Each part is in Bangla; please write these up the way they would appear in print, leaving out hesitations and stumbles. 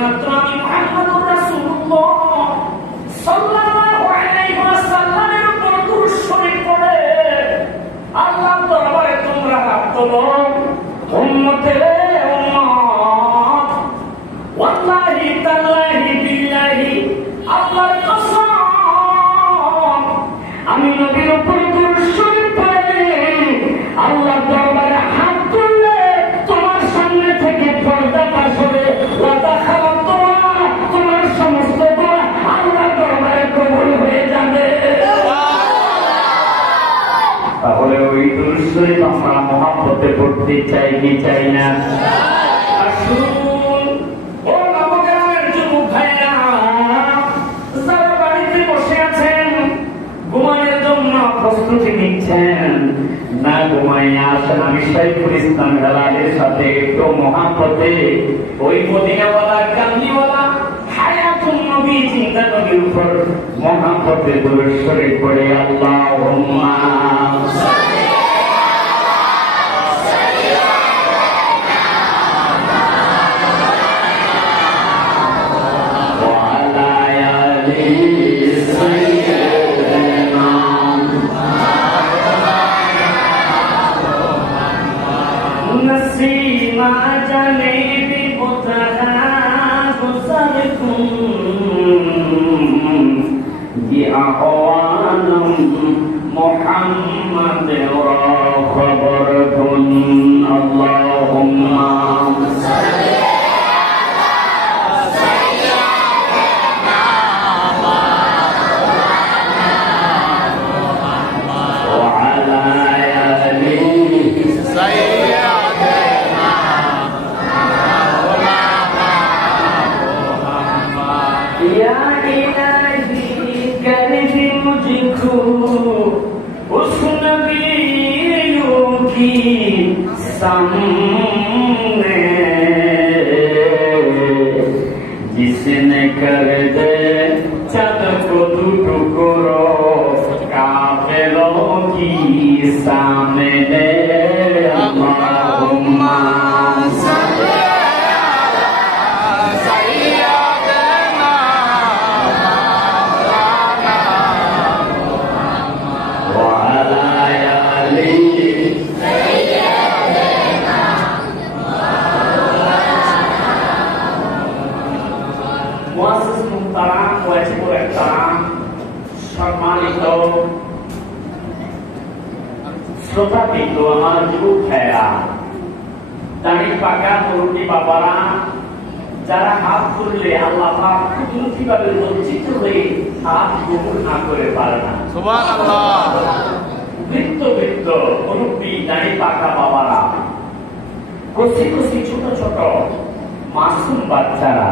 মাত্র আমি মুহাম্মদুর রাসূলুল্লাহ সাল্লাল্লাহু আলাইহি ওয়াসাল্লামের উপর দুরূদ শরীফ পড়ে আল্লাহর দরবারে তোমরা হাত তোলো, উম্মতের উম্মত, ওয়াল্লাহি তাআলাহি বিল্লাহি, আল্লাহর কসম আমি নবীর উপর দুরূদ শরীফ পড়ে আল্লাহর দরবারে হাত তুললে তোমার সামনে থেকে পর্দা পাশ হবে, তোমার সমস্ত দোয়া আল্লাহর দরবারে কবুল হয়ে যাবে। তাহলে ওই দুরূদ শরীফ আমরা মহব্বতে পড়তে চাই কি চাই না? আসুন ও নবগ্রামের যুবক ভাইরা, যারা বাড়িতে বসে আছেন, ঘুমানোর জন্য প্রস্তুতি নিচ্ছেন, না ঘুমাইয়া আসেন, আমি শাইখুল ইসলাম হেলালের সাথে একটু মহব্বতে ওই মদিনাওয়ালা কামলিওয়ালা হায়াতুন নবী জিন্দা নবীর উপর মহব্বতে দুরূদ শরীফ পড়ে আল্লাহুম্মা محمد خبر كن اللهم صل على سيدنا وعلى آل سيدنا يا إلهي كرم मुझको उस नबियों की सामने जिसने कर दे चंद को दो टुकड़ों काफिरों की सामने अल्लाहुम्मा সম্মানিত শ্রোতাবৃন্দ, আমার যুবক ভাইয়েরা, দাড়ি পাকা মুরব্বী বাবারা, যারা হাত তুললে আল্লাহ পাক কিভাবে লজ্জিত হয়ে হাত কবুল না করে পারে না। সুবহানাল্লাহ। বৃদ্ধ বৃদ্ধ মুরব্বী দাড়ি পাকা বাবারা, কচি কচি ছোট ছোট মাসুম বাচ্চারা,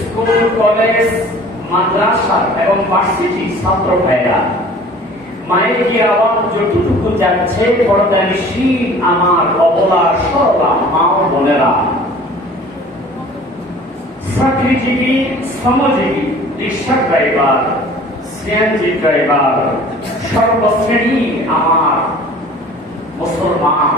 স্কুল কলেজ মাদ্রাসা এবং ভার্সিটি ছাত্র ভাইরা, মায়ের কি আওয়াজ যতটুকু যাচ্ছে পর্দানিশীল আমার অবলা সরলা মা বোনেরা, চাকরিজীবী শ্রমজীবী রিক্সা ড্রাইভার সিএনজি ড্রাইভার সর্বশ্রেণী আমার মুসলমান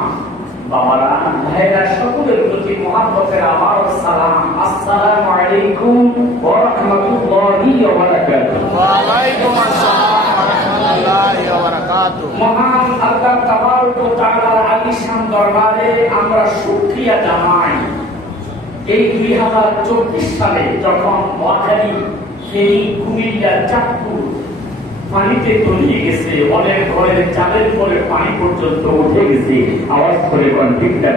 বাবারা ভাইরা সকলের প্রতি মহব্বতের আমার সালাম। আসসালামু আলাইকুম ওয়া রাহমাতুল্লাহি ওয়া বারাকাতুহু। ওয়া আলাইকুম আসসালাম ওয়া রাহমাতুল্লাহি ওয়া বারাকাতুহু। মহান আল্লাহ তাবারক ওয়া তাআলার আলিশান দরবারে আমরা শুকরিয়া জানাই। এই 2024 সালে যখন নোয়াখালী ফেনী কুমিল্লা চাঁদপুর পানিতে তলিয়ে গেছে, অনেক ঘরের চালের পরে পানি পর্যন্ত উঠে গেছে, আওয়াজ করে কন্টিকটা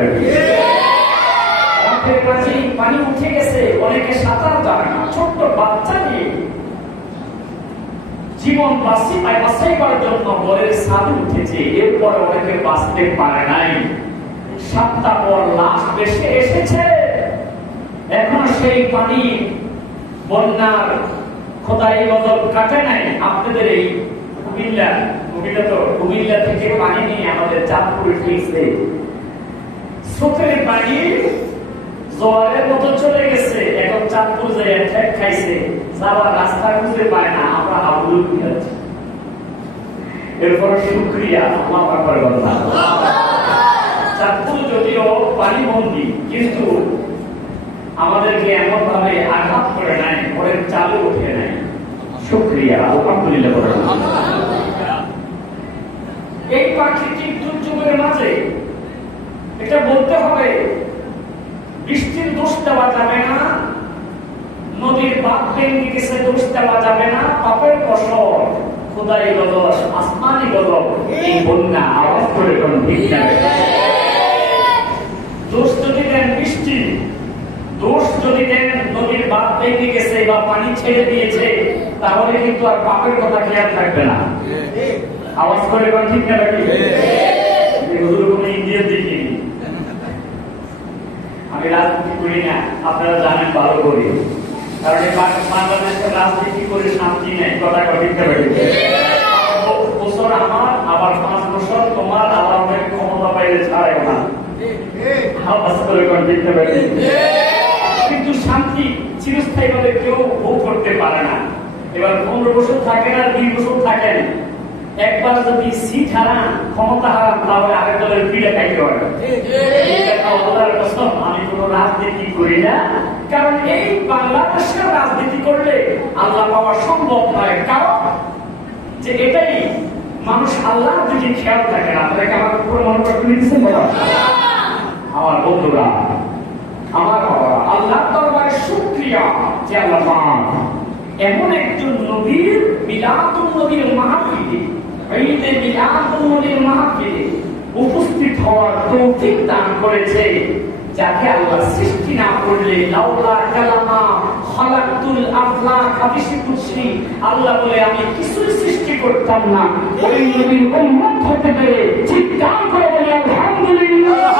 রাতের মাঝে পানি উঠে গেছে, অনেকে সাঁতার জানে না, ছোট্ট বাচ্চা নিয়ে জীবন বাঁচাইবার জন্য ঘরের ছাদ উঠেছে, এরপরে অনেকে বাঁচতে পারে নাই, 7টা পর লাশ ভেসে এসেছে। এখন সেই পানি বন্যার খোদাই গজব কাটে নাই। আপনাদের এই কুমিল্লা থেকে পানি নিয়ে আমাদের চাঁদপুরে ফিরছে, স্রোতের পানি জোয়ারের মতো চলে গেছে, এখন চাঁদপুর যায় ঠেক খাইছে, যাওয়ার রাস্তা খুঁজে পায় না, আমরা হাবুল ফিরেছি। এরপরে শুকরিয়া আল্লাহ পাকের কথা। চাঁদপুর যদিও পানিবন্দী, কিন্তু আমাদেরকে এমন ভাবে আঘাত করে নাই, পরের চালু উঠে নাই। শুকরিয়া, আলহামদুলিল্লাহ। এই প্রাকৃতিক দুর্যোগের মাঝে এটা বলতে হবে, বৃষ্টির দোষ দেওয়া যাবে না, নদীর বাঁধ ভেঙে গেছে দোষ দেওয়া যাবে না, পাপের ফসল খোদাই গজব, আসমানি গজব, এই বন্যা। আওয়াজ করে কোন ঠিক যাবে। দোষ যদি দেন বৃষ্টি, দোষ যদি দেন নদীর বাঁধ ভেঙে গেছে বা পানি ছেড়ে দিয়েছে, তাহলে কিন্তু আর পাপের কথা খেয়াল থাকবে না। আওয়াজ করে কোন ঠিক না নাকি? ইন্ডিয়ার দিকে আমি রাজনীতি করি না, আপনারা জানেন ভালো করে, কারণ বাংলাদেশের রাজনীতি করে শান্তি নেই। কথা ঠিক না নাকি? বছর আমার, আবার 5 বছর তোমার, আবার অনেক ক্ষমতা পাইলে ছাড়ে না। আওয়াজ করে কোন ঠিক না নাকি? কিন্তু শান্তি চিরস্থায়ী ভাবে কেউ ভোগ করতে পারে না। এবার 15 বছর থাকেন আর 2 বছর থাকেন, একবার যদি সিট হারান, ক্ষমতা হারান, তাহলে আরেক দলের পিড়ে খাইতে হবে। আমি কোন রাজনীতি করি না, কারণ এই বাংলাদেশের রাজনীতি করলে আল্লাহ পাওয়া সম্ভব নয়। কারণ যে এটাই মানুষ আল্লাহ যদি খেয়াল থাকে না, আপনাকে আমার উপর মনে করতে দিচ্ছেন আমার বন্ধুরা, আমার আল্লাহ দরবারে শুকরিয়া যে আল্লাহ এমন একজন নবীর মিলাদুন নবীর মাহফিলে, ঈদে মিলাদুন নবীর মাহফিলে উপস্থিত হওয়ার তৌফিক দান করেছে, যাকে আল্লাহ সৃষ্টি না করলে লাউলা কালামা খালাকতুল আফলাক, হাদিসে কুদসি আল্লাহ বলে আমি কিছুই সৃষ্টি করতাম না। ওই নবীর উম্মত হতে পেরে চিৎকার করে বলি আলহামদুলিল্লাহ।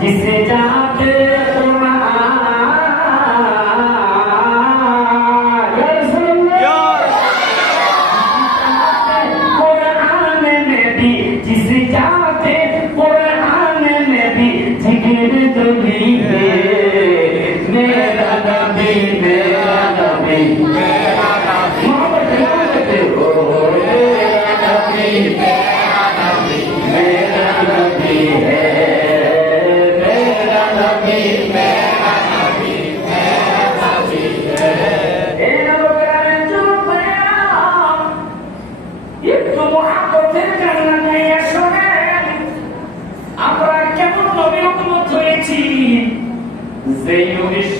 जिसे जाते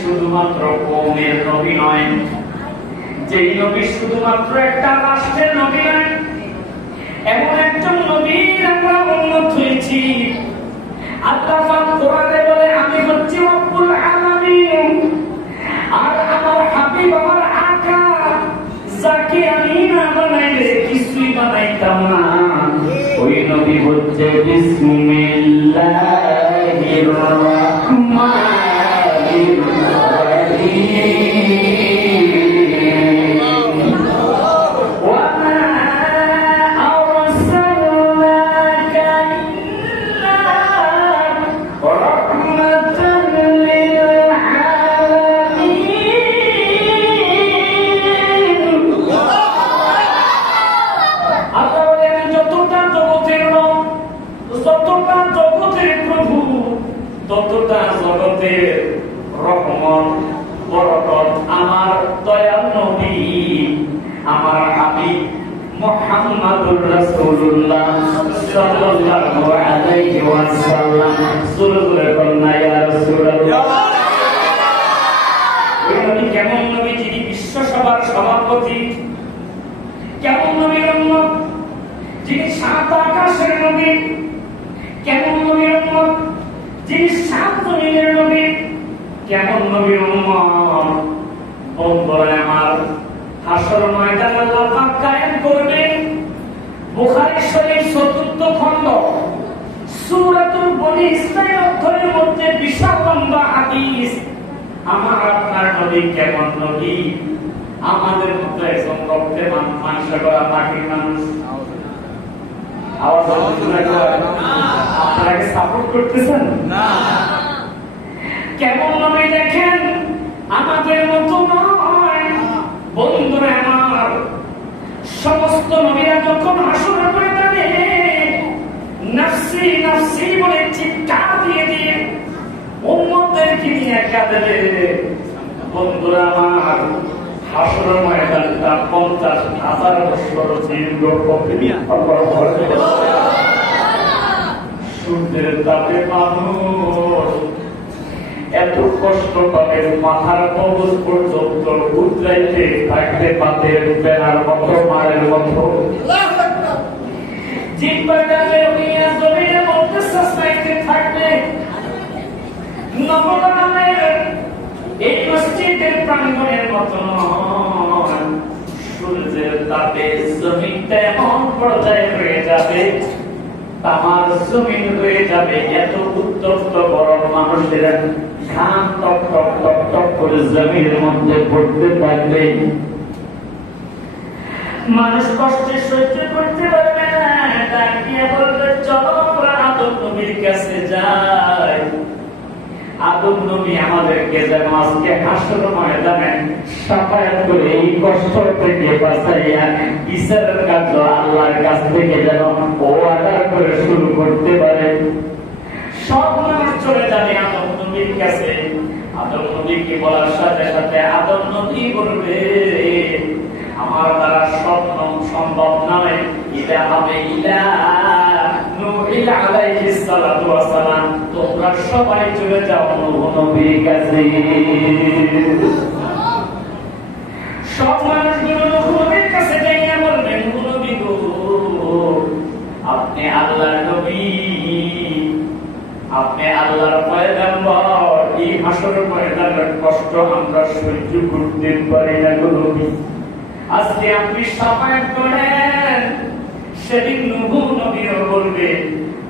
শুধুমাত্র কওমের নবী নয়, যেই নবী শুধুমাত্র একটা রাষ্ট্রের নবী নয়, এমন একজন নবীর আমরা উম্মত হয়েছি। আল্লাহ পাক কোরআনে বলে আমি হচ্ছি রব্বুল আলামিন, আর আমার হাবিব আমার আকা, যাকে আমি না বানাইলে কিছুই বানাইতাম না। ওই নবী হচ্ছে বিসমিল্লাহির রাহমানির ততটা জগতের রহমত বরকত আমার দয়াল নবী আমার হাবিব মুহাম্মাদুর রাসূলুল্লাহ সাল্লাল্লাহু আলাইহি ওয়াসাল্লাম সুরুরে কন্যা ইয়া রাসূলুল্লাহ। ওই নবী কেমন নবী? যিনি বিশ্ব সভার সভাপতি। কেমন নবীর উম্মত? যিনি সাত আকাশের নবী। কেমন নবীর উম্মত? যিনি সাত জমিনের নবী। কেমন নবীর উম্মত? বন্ধুরা আমার, হাসর ময়দানে আল্লাহ পাক কায়েম করবেন। বুখারী শরীফ ৪র্থ খণ্ড সূরাতুল বনী ইসরাঈল অধ্যায়ের মধ্যে বিশাল লম্বা হাদিস। আমার আপনার নবী কেমন নবী? আমাদের মতো একজন রক্তে মাংস করা মাটির মানুষ। আপনারা কি সাপোর্ট করতেছেন? না। কেমন নবী দেখেন, আমাদের মতো নয়। বন্ধুরা আমার, সমস্ত নবীরা যখন হাসরের ময়দানে নাফসি নাফসি বলে চিৎকার দিয়ে দিয়ে উম্মতদেরকে নিয়ে কাঁদবে। বন্ধুরা আমার, হাসরের ময়দানটা 50,000 বছর দীর্ঘ সূর্যের তাপে মানুষ এত কষ্ট পাবে, মাথার কবজ পর্যন্ত উতরাইতে থাকতে পাতের বেলার মতো, মারের মতো। জিহ্বাটাকে নিয়ে জমিনের মধ্যে সাসনাইতে থাকবে। নবগামের এই মসজিদের প্রাঙ্গণের মতো নয়। সূর্যের তাপে জমিনটা এমন পর্যায়ে হয়ে যাবে, তামার জমিন হয়ে যাবে এত উত্তপ্ত গরম। মানুষের ঘাম টক টক টক টক করে জমিনের মধ্যে পড়তে থাকবে। মানুষ কষ্টে সহ্য করতে পারবে না, ডাকিয়ে বলবে চলো আমরা আদম নবীর কাছে যাই। আদম নবী আমাদেরকে যেন আজকে হাসর ময়দানে সাফায়াত করে এই কষ্ট থেকে বাঁচাইয়া বিচারের কাজ আল্লাহর কাছ থেকে যেন ও আদার করে শুরু করতে পারে। সব মানুষ চলে যাবে আদম নবীর কাছে। আদম নবীকে বলার সাথে সাথে আদম নবী বলবে আমার দ্বারা স্বপ্ন সম্ভব নয়। ইলা হবে ইলা নূহ আলাইহিস সালাতু ওয়াস সালাম, তোমরা সবাই চলে যাও নূহ নবীর কাছে। সব মানুষগুলো নূহ নবীর কাছে যাইয়া বলবেন নূহ নবী গো, আপনি আল্লাহর নবী, আপনি আল্লাহর পয়গম্বর। এই হাসরের ময়দানের কষ্ট আমরা সহ্য করতে পারি না গো নবী, আজকে আপনি সাফায়াত করেন। সেদিন নূহ নবীও বলবে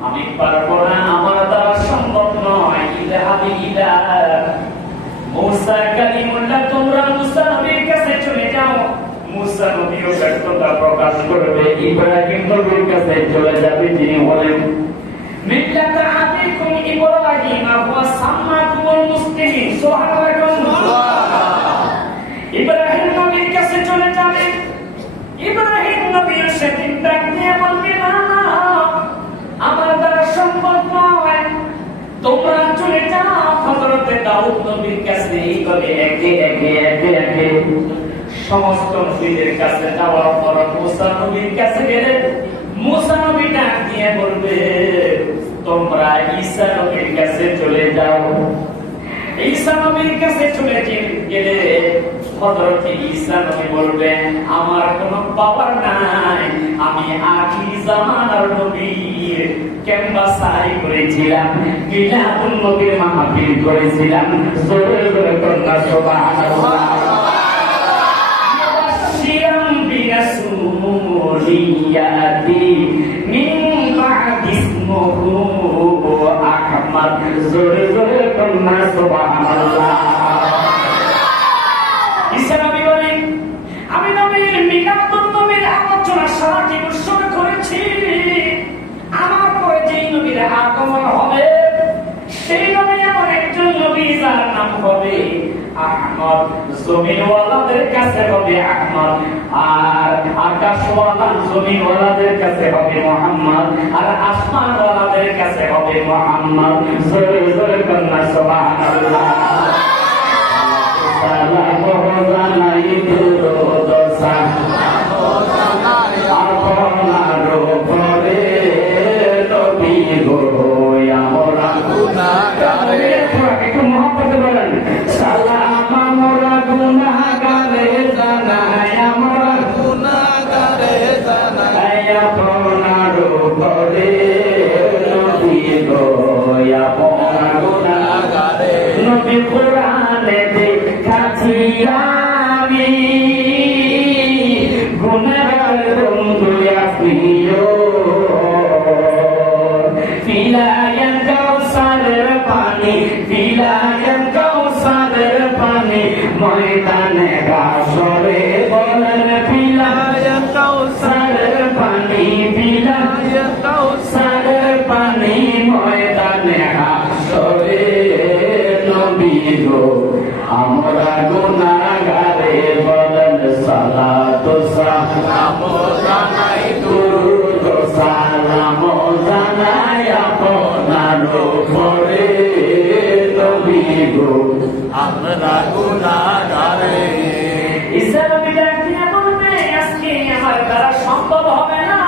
আমি পারবো না, আমার দ্বারা সম্ভব নয়। ইলাহি ইলা মূসা কালিমুল্লাহ, তোমরা মূসা নবীর কাছে চলে যাও। মূসা নবীও ব্যর্থতা প্রকাশ করবে, ইব্রাহিম নবীর কাছে চলে যাবে, যিনি বলেন মিল্লাতা আবিকুম ইব্রাহিম ওয়া সাম্মাকুমুল মুসলিমিন। সুবহানাল্লাহ। ইব্রাহিম নবীর কাছে চলে যাবে। ইব্রাহিম নবী সেদিন ডাক দিয়ে বলবে না, আমার দ্বারা সম্ভব নয়, তোমরা চলে যাও হযরতে দাউদ নবীর কাছে। এইভাবে একে একে একে একে সমস্ত নবীদের কাছে যাওয়ার পর মূসা নবীর কাছে গেলে মূসা নবী ডাক দিয়ে বলবে তোমরা ঈসা নবীর কাছে চলে যাও। ঈসা নবীর কাছে চলে গেলে হযরত ঈসা নবী বলবেন আমার কোনো পাওয়ার নাই, আমি আখির জামানার নবী ক্যাম্পাসাই করেছিলাম, মিলাদুন নবীর মাহফিল করেছিলাম। জোরে জোরে কন্যা সুবহানাল্লাহ। শিরাম বিরাসূলিয়াতি মিন বা'দি ইসমুহু আহমদ। জোরে জোরে কন্যা সুবহানাল্লাহ। ঈসা নবী বলেন আমি নবীর মিলাদুন নবীর আলোচনা সারাটি বছর করেছি। আমার পরে যেই নবীর আগমন হবে সেই নবী এমন একজন নবী যার নাম হবে আহমদ। জমিনওয়ালাদের কাছে হবে আহমদ, আর আকাশওয়ালা জমিনওয়ালাদের কাছে হবে মুহাম্মদ, আর আসমানওয়ালাদের কাছে হবে মুহাম্মদ। জোরে জোরে কন্যা সুবহানাল্লাহ। সালাম জানাই দরুদ সালাম আমি গুনাহগার বন্ধু প্রিয় পিলায়েন কাউসারের পানি পিলায়েন কাউসারের পানি ময়দানে হাসরে বলেন পিলায়েন কাউসারের পানি পিলায়েন কাউসারের পানি ময়দানে হাসরে নবী গো আমরা গুনাহগারে বলেন সালাতু সালাম জানাই দুরূদ সালাম জানাই আপনার উপরে নবী গো আমরা গুনাহগারে ইসলামী ডাকিয়ে বলবে আজকে আমার দ্বারা সম্ভব হবে না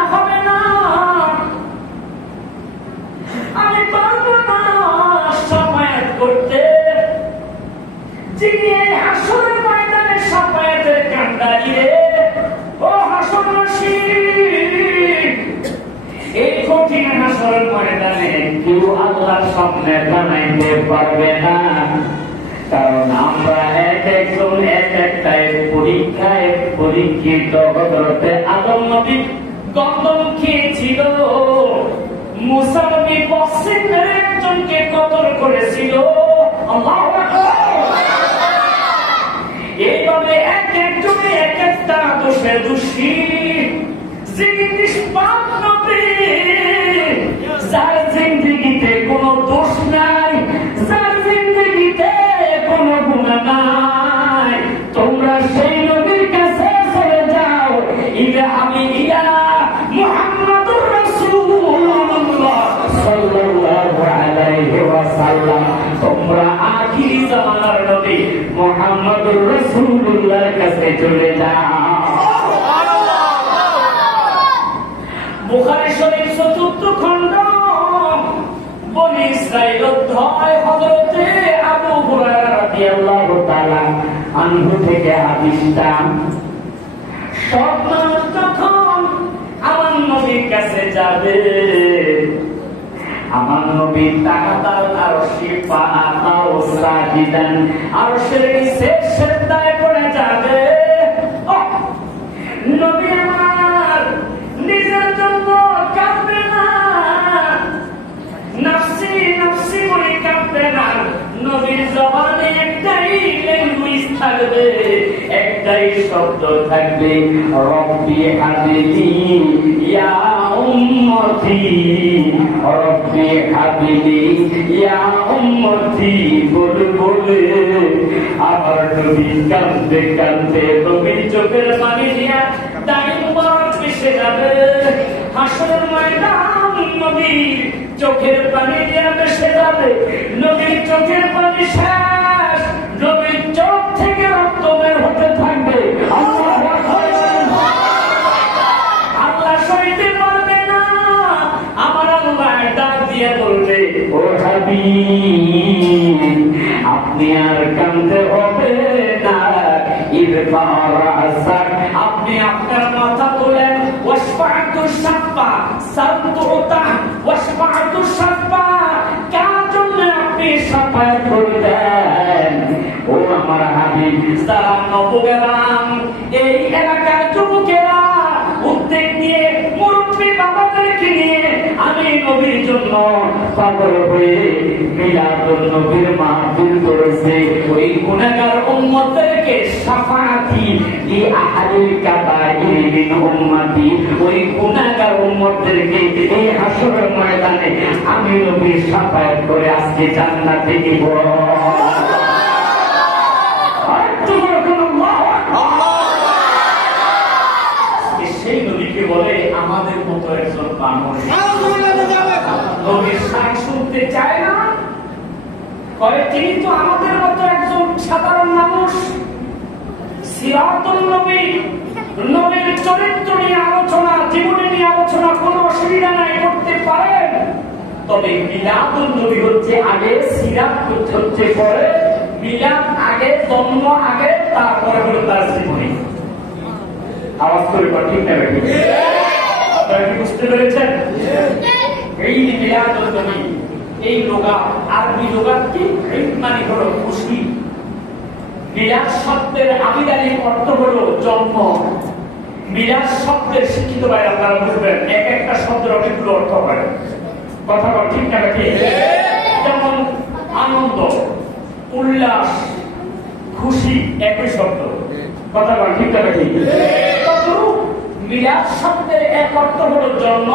আমি পারবো না সাফায়াত করতে যিনি এই হাসরের ময়দানে সাফায়াতের কান্ডারি রে ও হাসরবাসী এই কঠিন হাসরের ময়দানে কেউ আল্লাহর সামনে দাঁড়াইতে পারবে না কারণ আমরা একজন একটাই পরীক্ষায় পরীক্ষিত হযরতে আদম নবী গন্ধম খেয়েছিল মুসা নবী পশ্চিমের একজনকে কতল করেছিল আল্লাহু আকবার এইভাবে একজনে এক একটা দোষে দোষী যিনি নিষ্পাপ নবী যার জিন্দেগিতে কোনো দোষ নাই যার জিন্দেগিতে কোনো গুনাহ নাই তোমরা সেই নবীর কাছে চলে যাও ইলা আমি ইয়া মুহাম্মাদুর রাসূলুল্লাহ সাল্লাল্লাহু আলাইহি ওয়াসাল্লাম তোমরা আখির জামানার নবী মুহাম্মাদুর রাসূলুল্লাহর কাছে চলে যাও বুখারী শরীফ ৪র্থ খণ্ড বনী ইসরাঈল অধ্যায় হযরতে আবু হুরায়রা রাদিয়াল্লাহু তাআলা আনহু থেকে হাদিসটা সব মানুষ যখন আমার নবীর কাছে যাবে আমার নবী তাকাতাল আরশি ফাআতাও সাজিদান আরশের নিচে সিজদায় পড়ে যাবে নবী আমার নিজের জন্য কাঁদবে না নফসি নফসি বলে কাঁদবে না নবীর জবানে একটাই ল্যাঙ্গুয়েজ থাকবে একটাই শব্দ থাকবে রব্বি হাবিলি ইয়া উম্মতি রব্বি হাবিলি ইয়া উম্মতি বলে বলে আমার নবী কাঁদতে কাঁদতে নবীর চোখের পানি দিয়া দাড়ি মুবারক মিশে যাবে হাসরের ময়দান নবীর চোখের পানি দিয়া মিশে যাবে নবীর চোখের পানি শেষ নবীর চোখ থেকে রক্ত বের হতে থাকবে আল্লাহ সইতে পারবে না আমার আল্লাহ ডাক দিয়ে বলবে ও হাবিব আপনি আর কাঁদতে হবে না আপনি আপনার মাথা তোলেন ওয়াসফাআতু শাফা সাবতুতা ওয়াসফাআতু শাফা কার জন্য আপনি শাফায়াত করবেন ও আমার হাবিব সালাম নবুগেরাম এই এলাকার যুবকেরা উদ্যোগ নিয়ে মুরব্বী বাবাদেরকে নিয়ে আমি নবীর জন্য পাগল হয়ে মিলাদুন নবীর মাহফিল করেছে ওই গুনাহগার উম্মতদেরকে শাফাআতি লি আহলিল কাবাইর মিন উম্মতি ওই গুনাহগার উম্মতদেরকে এই হাসরের ময়দানে আমি নবী শাফায়াত করে আজকে জান্নাতে নিব সেই নবীকে বলে আমাদের মতো একজন মানুষ নবীর শান শুনতে চায় না কয়ে তিনি তো আমাদের মতো একজন সাধারণ মানুষ সিরাতুল নবী নবীর চরিত্র নিয়ে আলোচনা জীবনী নিয়ে আলোচনা কোনো অসুবিধা নাই করতে পারেন তবে মিলাদুন নবী হচ্ছে আগে সিরাত হচ্ছে পরে মিলাদ আগে জন্ম আগে তারপরে হলো তার জীবনী আওয়াজ করে ঠিক না ঠিক আপনারা কি বুঝতে পেরেছেন এই মিলাদুন নবী এই লোগা আরবি লোগা কি মানে হলো খুশি মিলাদ শব্দের আবিধানিক অর্থ হলো জন্ম। মিলাদ শব্দের শিক্ষিত ভাই আপনারা বুঝবেন, এক একটা শব্দের অনেকগুলো অর্থ হয়। কথা বল ঠিক না ঠিক? যেমন আনন্দ, উল্লাস, খুশি একই শব্দ। কথা বল ঠিক না ঠিক? মিলাদ শব্দের এক অর্থ হলো জন্ম,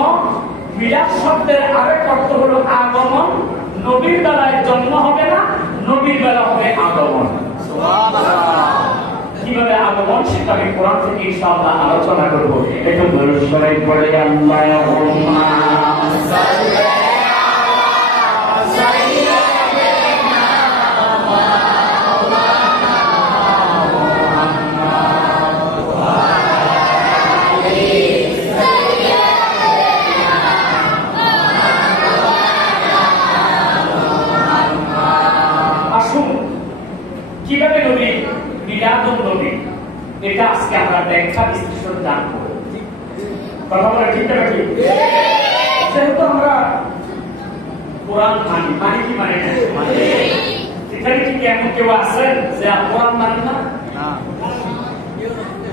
মিলাদ শব্দের আরেক অর্থ হলো আগমন। নবীর বেলায় জন্ম হবে না, নবীর বেলা হবে আগমন। কিভাবে আগমন সেটা আমি কোরআন থেকে ইনশাআল্লাহ আলোচনা করব। একটু দরুদ শরীফ পড়ে আল্লাহুম্মা সাল্লি আলা সাইয়্যিদিনা মাওলানা মুহাম্মদ ওয়া আলি সাইয়্যিদিনা মাওলানা। আসুন কিভাবে নবী মিলাদুন নবী এটা আজকে আমরা ব্যাখ্যা বিশ্লেষণ জানবো। কথা বলা ঠিক না ঠিক? যেহেতু আমরা কোরআন মানি কি মানে না, এখানে কি এমন কেউ আছেন যে কোরআন মানে না?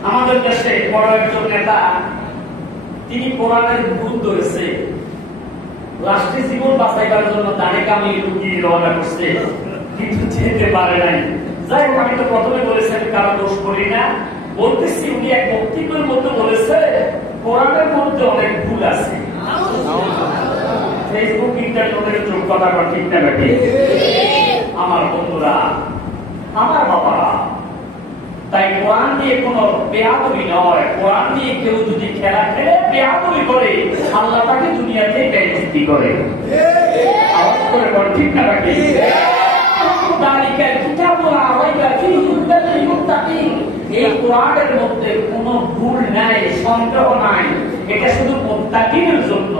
আমাদের দেশে বড় একজন নেতা, তিনি কোরআনের ভুল ধরেছে, রাষ্ট্রীয় জীবন বাঁচাইবার জন্য দাঁড়ে কামি লুকিয়ে রওনা করছে, কিন্তু যেতে পারে নাই। যাই হোক, আমি তো প্রথমে বলেছি আমি কারো দোষ করি না, বলতেছি উনি এক বক্তব্যের মধ্যে বলেছে কোরআনের মধ্যে অনেক ভুল আছে। ফেসবুক ইন্টারনেটের যুগ, কথা ঠিক না ঠিক? আমার বন্ধুরা, আমার বাবারা, তাই কোরআন দিয়ে কোন বেয়াদবি নয়। কোরআন দিয়ে কেউ যদি খেলা খেলে বেয়াদবি করে, আল্লাহ তাকে দুনিয়াতে বেইজ্জতি করে। আওয়াজ করে বল ঠিক না ঠিক? এই কোরআনের মধ্যে কোনো ভুল নাই, সন্দেহ নাই, এটা শুধু মুত্তাকিনের জন্য।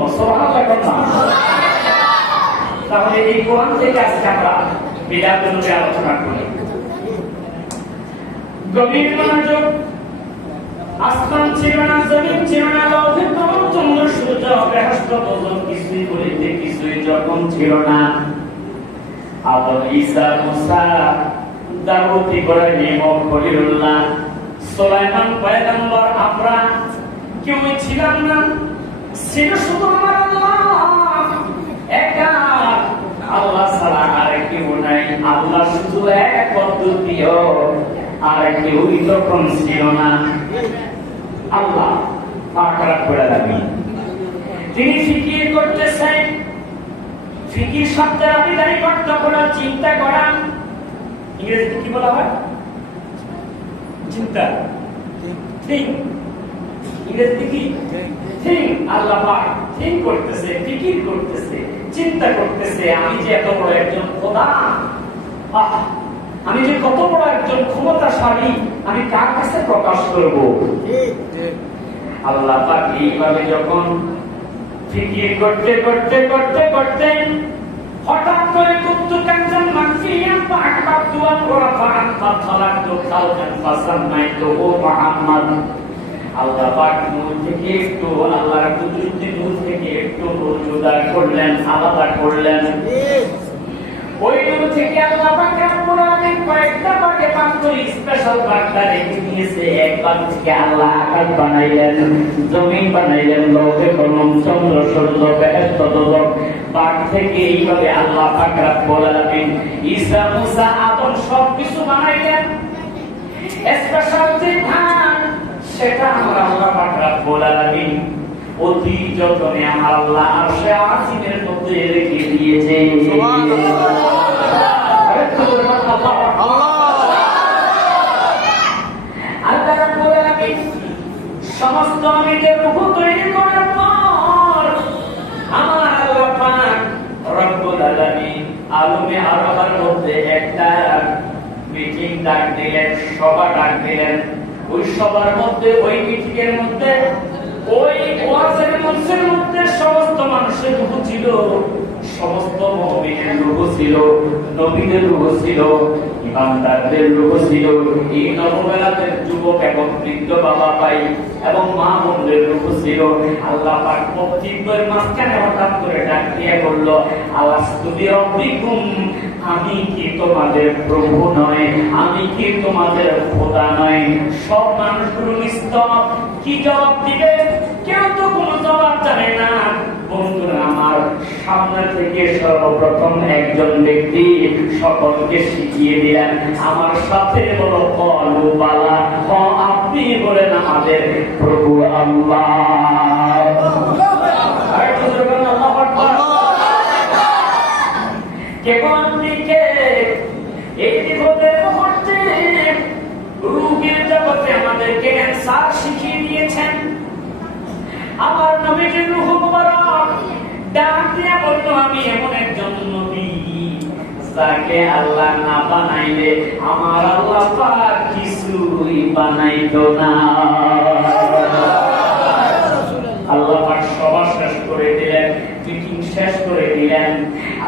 তাহলে এই কোরআন থেকে আজকে আমরা মিলাদুন নবী আলোচনা করি। গভীর মনোযোগ। আসমান ছিল না, জমিন ছিল না, লৌহে কলম, চন্দ্র সূর্য বেহেশত দোজখ কিছুই বলিতে কিছুই যখন ছিল না। আদম, ঈসা, মুসা, দাউদ, ইব্রাহিম, খলিলুল্লাহ, সুলাইমান পয়গম্বর, আমরা কেউই ছিলাম না, ছিল শুধু আমার আল্লাহ একা। আল্লাহ ছাড়া আর কেউ নাই, আল্লাহ শুধু এক, অদ্বিতীয়, আর কেউই তখন ছিল না। আল্লাহ পাক রব্বুল আলামিন তিনি ফিকির করতেছেন। ফিকির শব্দের আবিধানিক অর্থ হলো চিন্তা করা। ইংরেজিতে কি বলা হয়? চিন্তা, থিঙ্ক। ইংরেজিতে কি? থিঙ্ক। আল্লাহ পাক থিঙ্ক করতেছে, ফিকির করতেছে, চিন্তা করতেছে, আমি যে এত বড় একজন খোদা, আমি যে কত বড় একজন ক্ষমতাশালী, আমি কার কাছে প্রকাশ করব? আল্লাহ পাক এইভাবে যখন ফিকির করতে করতে করতে করতে হঠাৎ করে কুনতু কানজান মানফিয়ান ফাআকবাতুন ওয়া রাফা'আত ফাখালাকতু খালকান ফাসাম্মাইতুহু মুহাম্মদ। আল্লাহ পাক নূর থেকে একটু, আল্লাহর কুদরতি নূর থেকে একটু নূর জুদা করলেন, আলাদা করলেন। ওই নূর থেকে আল্লাহ পাক রব্বুল আলামিন কয়েকটা ভাগে ভাগ করে স্পেশাল ভাগটা রেখে দিয়েছে। এক ভাগ থেকে আল্লাহ আকাশ বানাইলেন, জমিন বানাইলেন, লৌহে কলম, চন্দ্র সূর্য বেহেশত দোজখ। ভাগ থেকে এইভাবে আল্লাহ পাক রব্বুল আলামিন ঈসা, মুসা, আদম সবকিছু বানাইলেন। স্পেশাল যে ভাগ, সেটা আমরা আল্লাহ পাক রব্বুল আলামিন অতি যত্নে আমার আল্লাহ আরশে আজিমের মধ্যে রেখে দিয়েছে। আল্লাহ রাব্বুল আলামিন সমস্ত নবীদের রূহ তৈরি করার পর আমার আল্লাহ পাক রব্বুল আলামিন আলমে আরবার মধ্যে একটা মিটিং ডাক দিলেন, সভা ডাক দিলেন। ওই সবার মধ্যে, ওই মিটিং এর মধ্যে, ওই ওয়াজের মঞ্চের মধ্যে সমস্ত মানুষের রূহ ছিল, সমস্ত মুমিনের রূহ ছিল, নবীদের রূহ ছিল, ইমানদারদের রূহ ছিল, এই নববেলাদের যুবক এবং বৃদ্ধ বাবা ভাই এবং মা বোনদের রূহ ছিল। আল্লাহ পাক বক্তব্যের মাঝখানে হঠাৎ করে ডাক দিয়ে বলল, আলাস্তু বিরাব্বিকুম আমি কি তোমাদের প্রভু নয়? আমি কি তোমাদের খোদা নয়? সব মানুষগুলো নিস্তব। কি জবাব দিবে? কেউ তো কোনো জবাব জানে না। বন্ধুরা আমার, সামনে থেকে সর্বপ্রথম একজন ব্যক্তি সকলকে শিখিয়ে দিলেন, আমার সাথে বলো কলু বালা, আপনি বলেন আমাদের প্রভু আল্লাহ। কেবল আপনি কে? এই বিপদের মুহূর্তে রোগের জগতে আমাদেরকে অ্যানসার শিখিয়ে দিয়েছেন। আমার নবীজির রূহ মুবারক ডাক দিয়ে বলল, আমি এমন একজন নবী যাকে আল্লাহ না বানাইলে আমার আল্লাহ পাক কিছুই বানাইতো না। আল্লাহ পাক সভা শেষ করে দিলেন, মিটিং শেষ করে দিলেন।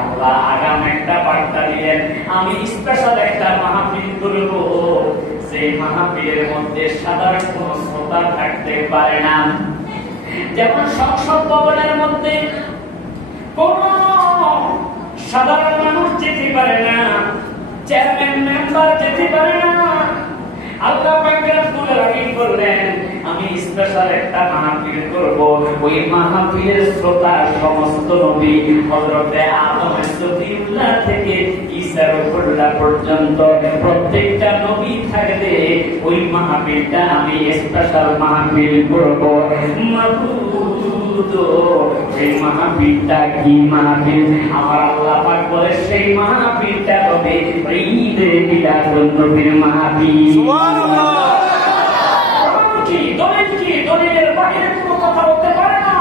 আল্লাহ আগাম একটা বার্তা দিলেন, আমি স্পেশাল একটা মাহফিল করব, যে মাহফিলের মধ্যে সাধারণ কোন শ্রোতা থাকতে পারে না। যেমন সংসদ ভবনের মধ্যে কোন সাধারণ মানুষ যেতে পারে না, চেয়ারম্যান মেম্বার যেতে পারে না। আল্লাহ পাক রব্বুল আলামিন বললেন, আমি স্পেশাল একটা মাহফিল করব। ওই মাহফিলের শ্রোতা সমস্ত নবী, হযরতে আদম সফিউল্লাহ থেকে ঈসা রূহুল্লাহ পর্যন্ত প্রত্যেকটা নবী থাকবে। ওই মাহফিলটা আমি স্পেশাল মাহফিল করব। মাবুদ, এই মাহফিলটা কি মাহফিল? আমার আল্লাহ পাক বলে, সেই মাহফিলটা হবে ঈদে মিলাদুন নবীর মাহফিল। সুবহানাল্লাহ। দলিলের বাইরে কোনো কথা বলতে পারে না।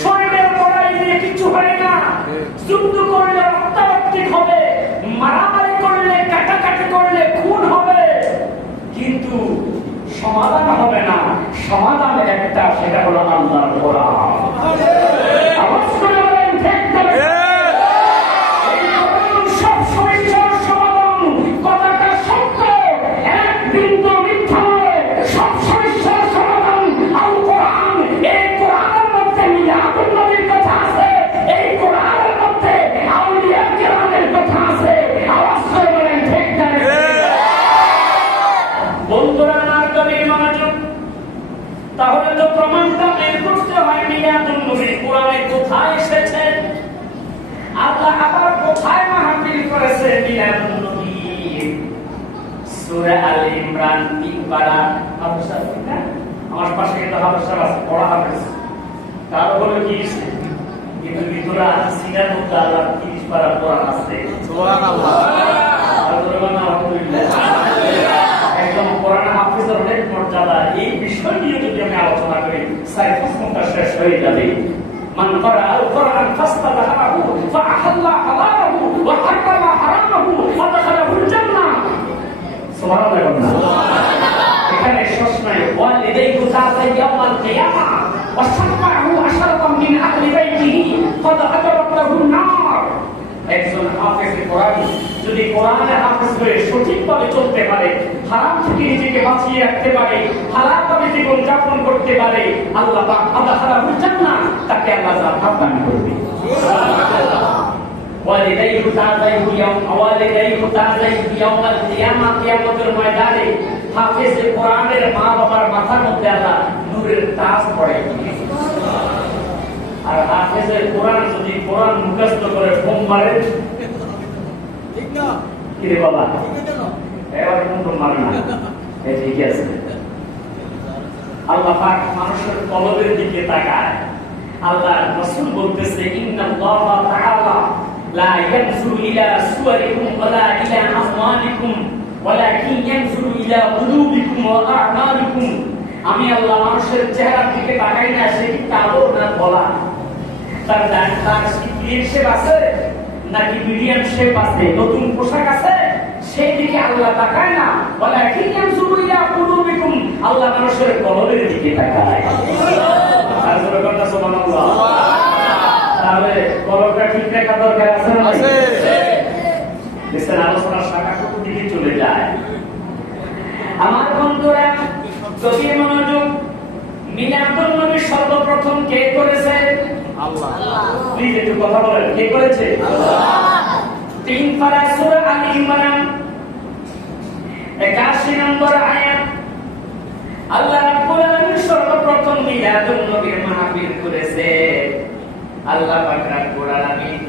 শরীরের লড়াই দিয়ে কিছু হয় না। যুদ্ধ করলে রক্তারক্তি হবে, মারামারি করলে কাটাকাটি করলে খুন হবে, কিন্তু সমাধান হবে না। সমাধান একটা, সেটা হলো আল্লাহর কোরআন। আওয়াজ করে বলেন ঠিক তবে সব সমস্যার সমাধান। কথাটা সত্য, এক বিন্দু মিথ্যা নয়। সব সমস্যার সমাধান আল কোরআন। এই কোরআনের মধ্যে মিলাদুন নবীর কথা আছে, এই কোরআনের মধ্যে আউলিয়া কিরামের কথা আছে। আওয়াজ করে বলেন ঠিক তবে। বন্ধুরা আমার কবি মনোযোগ, তাহলে তো প্রমাণটা বের করতে হয় মিলাদুন নবী কোরআনে কোথায় এসেছে, আল্লাহ আবার কোথায় মাহফিল করেছে মিলাদুন নবী। সূরা আল ইমরান 3 পারা। হাফেজা না আমার পাশে একটা হাফেজা আছে, পড়া হাফেজ, তার বলে কি কিন্তু ভিতরে সিনার মধ্যে আল্লাহ 30 পারা কোরআন আছে। সুবহানাল্লাহ, আলহামদুলিল্লাহ। একদম কোরআন হাফেজের অনেক মর্যাদা। এই বিষয় নিয়ে যদি আমি আলোচনা করি, 4-5 ঘন্টা শেষ হয়ে যাবে। মান ক্বারা আল কোরআন ফাস্তাযহারাহু ফাআহাল্লা হালালাহু ওয়া হারামা হারামাহু ওয়া দাখালাহুল জান্নাহ। সুবহানাল্লাহ। এখানে শেষ নাই। ওয়ালিদাইহু তাআতা ইয়াওমাল কিয়ামা ওয়া সাফাহু আশরাতাম মিন আহলি বাইতিহি ফাদ আদারাত লাহুন নার। একজন হাফেজ কোরআন যদি কোরআনের হাফেজ হয়ে সঠিকভাবে চলতে পারে, হারাম থেকে নিজেকে বাঁচিয়ে রাখতে পারে, হালালভাবে জীবন যাপন করতে পারে, আল্লাহ পাক আদাখালাহুল জান্নাহ, তাকে আল্লাহ জান্নাত দান করবে। ওয়ালিদাইহু তাআযাইহু ইয়াউমাল কিয়ামা, কিয়ামতের ময়দানে হাফেজ কোরআনের মা বাবার মাথার মধ্যে আল্লাহ নূরের তাজ পড়ায়। আর হাফেজের কোরআন যদি কোরআন মুখস্থ করে ফোন মারে, ঠিক না কি রে বাবা, এবার ফোন মারে না, ঠিক আছে। আল্লাহ পাক মানুষের কলবের দিকে তাকায়। আল্লাহ রাসূল বলতেছে, ইন্নাল্লাহা তাআলা লা ইয়ানজুরু ইলা সুওয়ারিকুম ওয়ালা ইলা আমওয়ালিকুম ওয়ালাকিন ইয়ানজুরু ইলা কুলুবিকুম ওয়া আ'মালিকুম। আমি আল্লাহ মানুষের চেহারার দিকে তাকাই না, সে কি কালো না বলা, তার ক্লিন শেপ আছে নাকি মিডিয়াম শেপ আছে, নতুন পোশাক আছে, সেই দিকে আল্লাহ তাকায় না। ওয়ালাকিন ইয়ানজুরু ইলা কুলুবিকুম, আল্লাহ মানুষের কলবের দিকে তাকায়। আর জোরে কথা সুবহানাল্লাহ। তাহলে কলবটা ঠিক রাখা দরকার আছে না? আছে। দেখেন আলোচনার শাখা কত দিকে চলে যায়। আমার বন্ধুরা গভীর মনোযোগ, মিলাদুন নবী সর্বপ্রথম কে করেছে? আল্লাহ। প্লিজ একটু কথা বলেন, কে করেছে? আল্লাহ। 3 পারা সূরা আল ইমরান 81 নম্বর আয়াত। আল্লাহ রাব্বুল আলামিন সর্বপ্রথম মিলাদুন নবীর মাহফিল করেছে। আল্লাহ পাক রাব্বুল আলামিন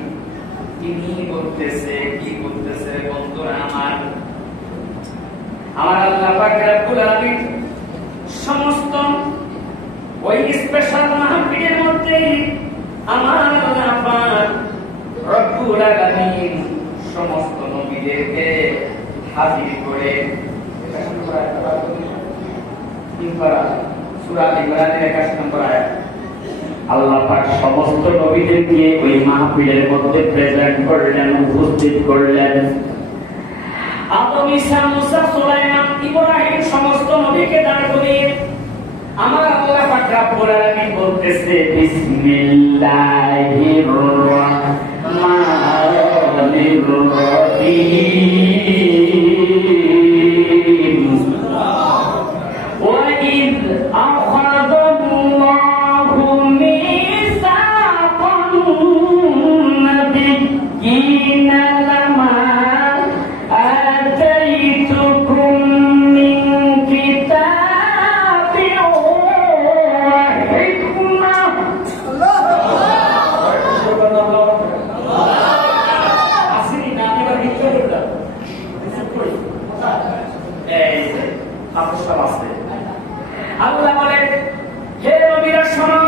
তিনি বলতেছে, কি বলতেছে বন্ধুরা আমার আল্লাহ পাক রাব্বুল আলামিন সমস্ত ওই স্পেশাল মাহফিলের মধ্যে আমার আল্লাহ পাক রব্বুল আলামিন সমস্ত নবীদেরকে হাজির করে সূরা ইমরানের 81 নম্বর আয়াত। আল্লাহ পাক সমস্ত নবীদেরকে ওই মাহফিলের মধ্যে প্রেজেন্ট করলেন, উপস্থিত করলেন। আদম, ঈসা, মুসা, সুলাইমান, ইব্রাহিম সমস্ত নবীকে দাঁড় করিয়ে আমার আল্লাহ পাক রব্বুল আলামিন বলতেছে বিসমিল্লাহির রাহমানির রাহিম ওয়া ইয আখাযাল্লাহু মিসাকান নাবিয়্যিনা লামা আতাইতুকুম মিন কিতাবিন ওয়া হিকমাহ। আসেনি না এবার হিকমত করলাম এই আপনার আছে। আল্লাহ বলে হে নবীরা শোনো,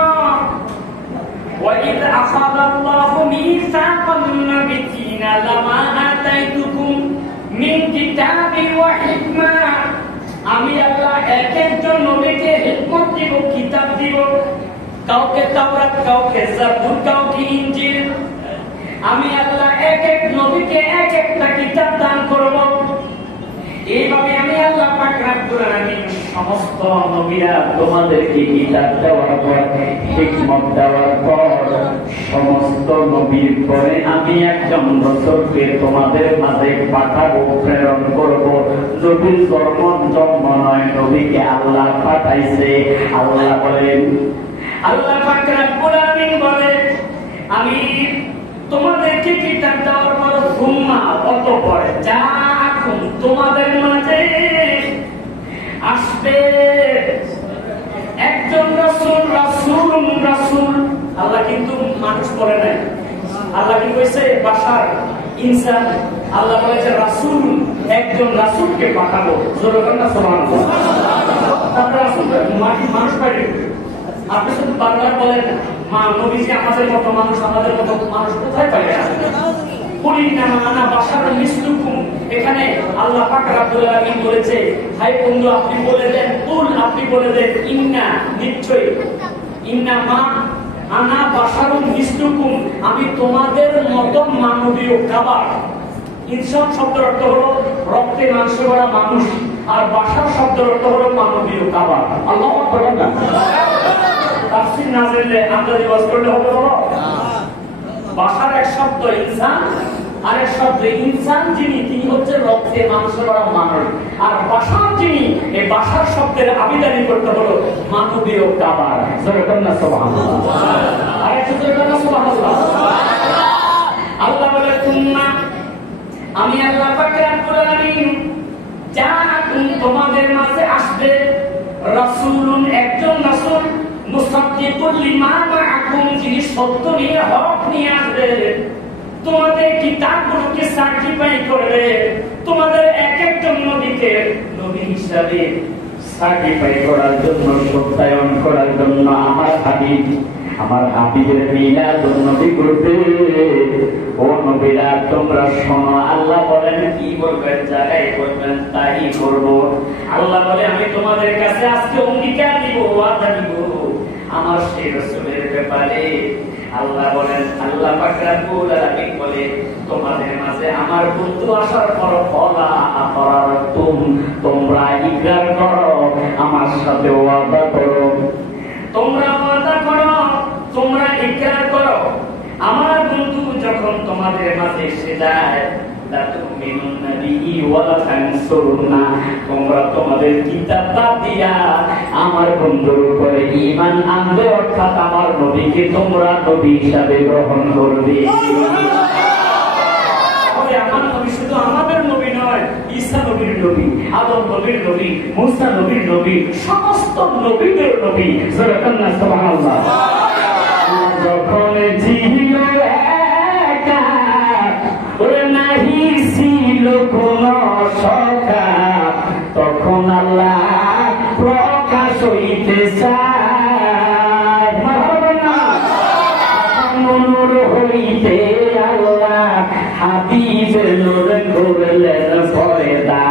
ওয়াইদ আখাযাল্লাহু মিসাকান নাবিয়্যিনা লামা আতাইতুকুম মিন কিতাবিন ওয়া হিকমা। আমি আল্লাহ এক একজন নবীকে হিকমত দিব, কিতাব দিব। কাউকে তাওরাত, কাউকে জাবুর, কাউকে ইনজিল। আমি আল্লাহ এক এক নবীকে এক একটা কিতাব দান করব। এইভাবে আমি আল্লাহ পাক রব্বুল আলামিন সমস্ত নবীরা তোমাদেরকে কিতাব দেওয়ার পর, হিকমত দেওয়ার পর, সমস্ত নবীর পরে আমি একজন রাসূলকে তোমাদের মাঝে পাঠাবো, প্রেরণ করব। নবীর জন্ম নয়, নবীকে আল্লাহ পাঠাইছে। আল্লাহ বলেন, আল্লাহ পাক রব্বুল আলামিন বলেন আমি তোমাদেরকে কিতাব দেওয়ার পর সুম্মা অতঃপর যা তোমাদের মাঝে আসবে একজন রাসূল। রাসূল আল্লাহ কিন্তু মানুষ বলে নাই, আল্লাহ কি কইছে বাশার ইনসান। আল্লাহ বলেছে রাসূল, একজন রাসূলকে পাঠাবো। জোরে বলেন না সুবহানাল্লাহ। তারপর রাসূল মানুষ পাইবে। আপনি শুধু বারবার বলেন মা নবীজি আমাদের মতো মানুষ, আমাদের মতো মানুষ কোথায় পাইবে? এখানে আল্লাহ পাক রব্বুল আলামিন বলেছে ভাই বন্ধু আপনি বলে দেন, আপনি বলে দেন ইন্না, নিশ্চয়ই, ইন্না মা আনা বাশারুন মিসলুকুম, আমি তোমাদের মতো মানবীয় খাবার। ইনসান শব্দের অর্থ হলো রক্তে মাংস ভরা মানুষ, আর বাশার শব্দের অর্থ হলো মানবীয় খাবার। আল্লাহু আকবার। তাফসীর না জানলে আমরা দিবস করলে হবে বলো। বাশার এক শব্দ ইনসান, আর এক শব্দ ইনসান যিনি, তিনি হচ্ছে রক্তে মাংস ভরা মানুষ। আর বাশার যিনি, এই বাশার শব্দের আবিদানি করতে হলো মানবীয় খাবার। সুবহানাল্লাহ। আর একটু সুবহানাল্লাহ। আল্লাহ বলে আমি আল্লাহ পাক রব্বুল আলামিন জাআকুম তোমাদের মাঝে আসবে রাসূলুন, একজন রাসূল, মুসাদ্দিকুল লিমা মাআকুম, যিনি সত্য নিয়ে হক নিয়ে আসবে। তোমাদের কিতাবগুলোকে সার্টিফাই করবে, তোমাদের এক একজন নবীকে নবী হিসাবে সার্টিফাই করার জন্য, সত্যায়ন করার জন্য আমার হাবিবের মিলাদুন নবী করবে। ও নবীরা তোমরা শোনো, আল্লাহ বলেন কি বলবেন, জায়গায় বলবেন তাই করব। আল্লাহ বলে আমি তোমাদের কাছে আজকে অঙ্গীকার দিব, ওয়াদা দিব আমার সেই রাসূলের ব্যাপারে। আল্লাহ বলেন, আল্লাহ পাক রব্বুল আলামিন বলে তোমাদের মাঝে আমার বন্ধু আসার পর ফলা করার তোমরা ইকরার করো, আমার সাথে ওয়াদা করো। তোমরা ওয়াদা করো, তোমরা ইকরার করো। আমার বন্ধু যখন তোমাদের মাঝে এসে যায়, তোমরা তোমাদের কিতাব বাদ দিয়া আমার বন্ধুর উপরে ঈমান আনবে, অর্থাৎ আমার নবীকে তোমরা নবী হিসাবে গ্রহণ করবে। শুধু আমাদের নবী নয়, ঈসা নবীর নবী, আদম নবীর নবী, মুসা নবীর নবী, সমস্ত নবীদের নবী। সুবহানাল্লাহ। যখন ছিল একা, ওরে নাহি ছিল কোন সখা, তখন আল্লাহ প্রকাশ হইতে চায়, নূর হইতে আল্লাহ হাবিবের নূর করলেন পয়দা,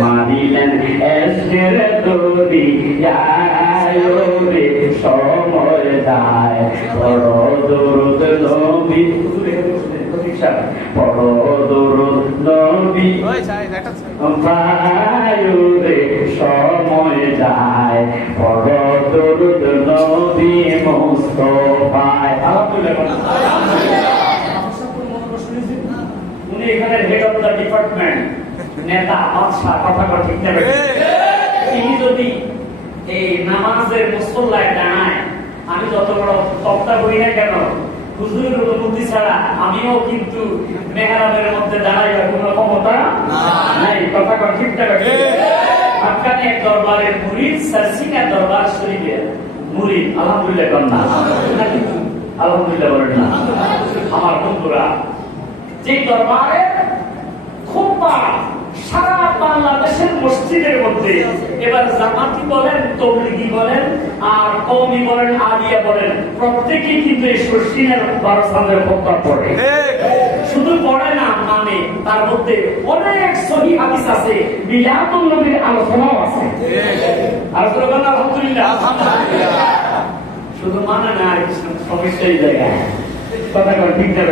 মারিলেন এসের দড়ি রে সময় যায়, বড় দরুদ নবী, বড় দরুদ নবী ভাইও রে সময় যায়, বড় দরুদ নবী মুস্তাফায়। উনি এখানে হেড অফ দ্য ডিপার্টমেন্ট, নেতা, বাদশাহ, কথা ঠিক না? তিনি যদি এই নামাজের মুসল্লায় দাঁড়ায়, আমি যত বড় তক্তা করি না কেন, হুজুরের অনুমতি ছাড়া আমিও কিন্তু মেহরাবের মধ্যে দাঁড়াইবার কোনো ক্ষমতা নাই, কথা ঠিক না? আফগানি এক দরবারের মুরিদ, সারসিনা দরবার শরীফের মুরিদ, আলহামদুলিল্লাহ কন্যা, আলহামদুলিল্লাহ বলেন না আমার বন্ধুরা। যে দরবারে খুব সারা বাংলাদেশের মসজিদের মধ্যে এবার জামাতি বলেন, তবলিগি বলেন, আর কওমি বলেন, আলিয়া বলেন, প্রত্যেকেই কিন্তু এই শর্ষিনের 12 সালের খতবা পড়ে। শুধু পড়ে না, মানে তার মধ্যে অনেক সহিহ হাদিস আছে, মিলাদুন নবীর আলোচনাও আছে। আলোচনা করেন আলহামদুলিল্লাহ। শুধু মানে না, সমস্যা এই জায়গায়, কথা ঠিক না?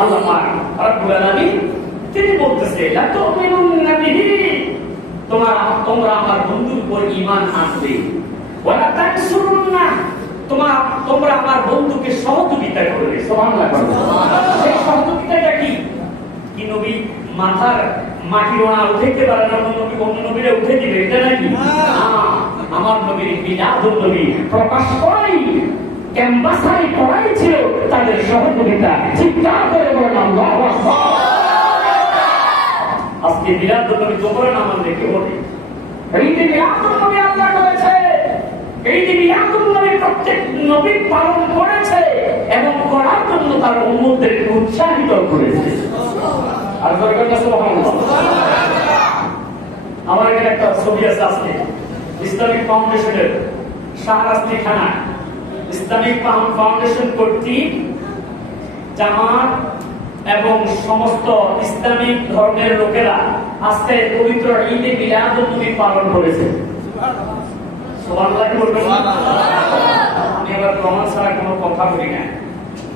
আল্লাহ পাক রব্বুল আলামিন তিনি বলতেছে, লা তুমিনুন্না বিহি, তোমরা আমার বন্ধুর উপর ঈমান আনবে, ওয়া লা তানসুরুন্না, তোমরা আমার বন্ধুকে সহযোগিতা করবে। সুবহানাল্লাহ। সেই সহযোগিতাটা কি? কি নবী মাথার মাটি ওনা উঠাইতে পারে না, অন্য নবীরা উঠে দিবে, এটা নাকি? আমার নবীর মিলাদুন নবী প্রকাশ করাই, ক্যাম্পাসাই করাই ছিল তাদের সহযোগিতা। চিৎকার করে বলেন আল্লাহু আকবার। আজকে মিলাদুন নবী তোমরা নাম দেখে বলি, এই যে মিলাদুন নবী আল্লাহ করেছে, এই যে মিলাদুন নবী প্রত্যেক নবী পালন করেছে এবং করার জন্য তার উম্মতদেরকে উৎসাহিত করেছে। আর দরকার আছে সুবহানাল্লাহ। আমার এখানে একটা ছবি আছে, আজকে ইসলামিক ফাউন্ডেশনের শাহরাস্তি থানা, ইসলামিক ফাউন্ডেশন কর্তৃক জামাত এবং সমস্ত ইসলামিক ধর্মের লোকেরা আজকে পবিত্র ঈদে মিলাদুন নবী পালন করেছে। সুবহানাল্লাহ বলবেন। আমি আবার প্রমাণ ছাড়া কোনো কথা বলি না।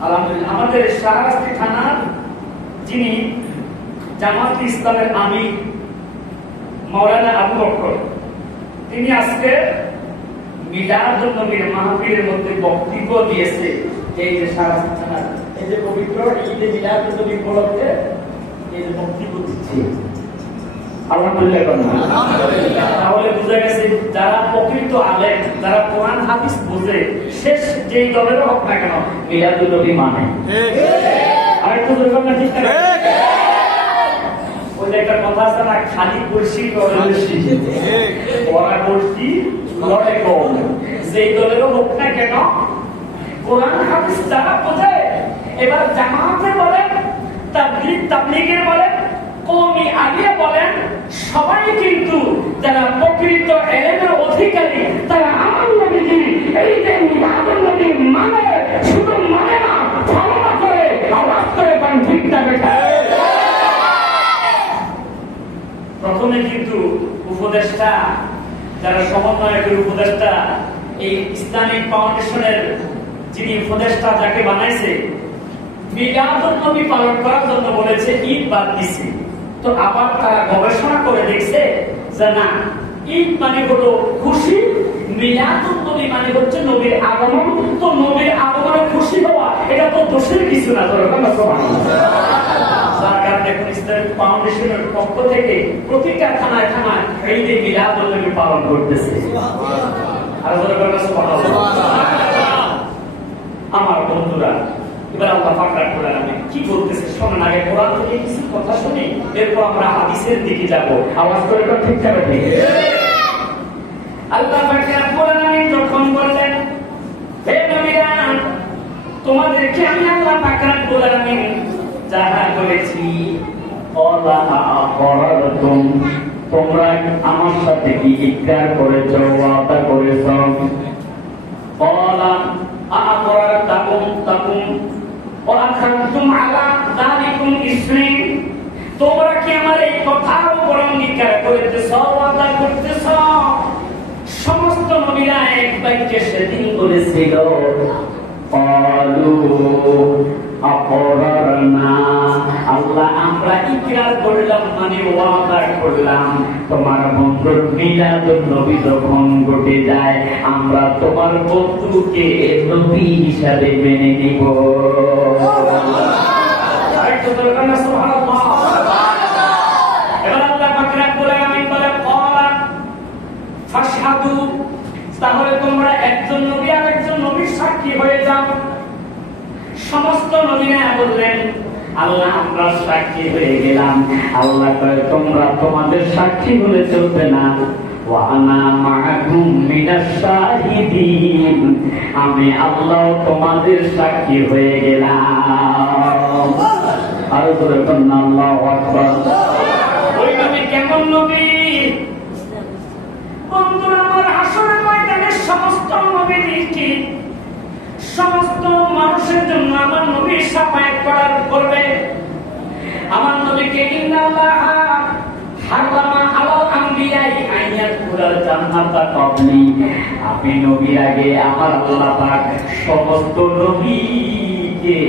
আলহামদুলিল্লাহ, আমাদের শাহরাস্তি থানার যিনি জামাত ইসলামের আমির মাওলানা আবু বকর, তিনি আজকে মিলাদুন নবীর মাহফিলের মধ্যে বক্তব্য দিয়েছে। এই যে শাহরাস্তি থানার এই যে পবিত্র ঈদে মিলাদুন নবী উপলক্ষে এই যে বক্তব্য দিচ্ছে, আলহামদুলিল্লাহ। তাহলে বোঝা গেছে যারা প্রকৃত আলেম, যারা কোরআন হাদিস বোঝে, শেষ যেই দলের হোক না কেন মিলাদুন নবী মানে। আরেকটু দরকার না, ঠিক না? ওই একটা কথা আছে না, খালি বলছি ওরা বলছি লড়ে কম। যেই দলেরও হোক না কেন কোরআন হাদিস যারা বোঝে, এবার জামাতে বলেন, তাবলীগে বলেন, কওমি আলিয়া বলেন, সবাই কিন্তু যারা প্রকৃত ইলমের অধিকারী, তারা আমার নবীকে এই যে মিলাদুন নবী মানে, শুধু মানে না, ধারণা করে আওয়াজ করে পান, ঠিক না বেটা? প্রথমে কিন্তু উপদেষ্টা, যারা সমন্বয়কের উপদেষ্টা, এই ইসলামিক ফাউন্ডেশনের যিনি উপদেষ্টা যাকে বানাইছে, মিলাদুন নবী পালন করার জন্য বলেছে, ঈদ বাদ দিছে। তো আবার তারা গবেষণা করে দেখছে যে না, ঈদ মানে হলো খুশি, মিলাদুন নবী মানে হচ্ছে নবীর আগমন। তো নবীর আগমনে খুশি হওয়া এটা তো দোষের কিছু না। সরকার দেখুন ইসলামিক ফাউন্ডেশনের পক্ষ থেকে প্রতিটা থানায় থানায় এই যে মিলাদুন নবী পালন করতেছে। আর আমার বন্ধুরা, এবার আল্লাহ পাক রব্বুল আলামিন কি বলতেছে শোনেন। আগে কোরআন থেকে কিছু কথা শুনি, এরপর আমরা হাদিসের দিকে যাব। আওয়াজ করে তো ঠিক যাবে ঠিক। আল্লাহ পাক রব্বুল আলামিন যখন বললেন, হে নবীরা, তোমাদেরকে আমি আল্লাহ পাক রব্বুল আলামিন যাহা বলেছি, ওয়ালা আকরাতুম, তোমরা আমার সাথে কি ইকরার করেছো, ওয়াদা করেছো। ওয়ালা আকরাতুম তাকুম ওয়া আখাযতুম আলা যালিকুম ইসরি, তোমরা কি আমার এই কথার উপর অঙ্গীকার করেছো, ওয়াদা করতেছো। সমস্ত নবীরা এক বাক্যে সেদিন বলেছিল, আল্লাহ আমরা ইকরার করলাম, মানে ওয়াদা করলাম। তোমার বন্ধুর মিলাদুন নবী যখন ঘটে যায়, আমরা তোমার বন্ধুকে নবী হিসাবে মেনে নিব। এবার আল্লাহ পাক রব্বুল আলামিন বলে, ফাশহাদু, তাহলে তোমরা একজন নবী আর একজন নবীর সাক্ষী হয়ে যাও। সমস্ত নবীরা বললেন, আল্লাহ আমরা সাক্ষী হয়ে গেলাম। আল্লাহ কয়, তোমরা তোমাদের সাক্ষী হলে চলবে না, ওয়া আনা মাআকুম মিনাশ শাহিদিন, আমি আল্লাহ তোমাদের সাক্ষী হয়ে গেলাম। আর জোরে বলুন আল্লাহু আকবার। ওই নবী কেমন নবী? বন্ধুরা আমার, হাসরের ময়দানে সমস্ত নবীদেরকে, সমস্ত মানুষের জন্য আমার নবী শাফায়াত করার করবে। আমার নবীকে ইন্নাল্লাহা হারামা আলাল আম্বিয়াই আইয়াদুল জান্নাতা ক্বাবলি, আমি নবীর আগে আমার আল্লাহ পাক সমস্ত নবীকে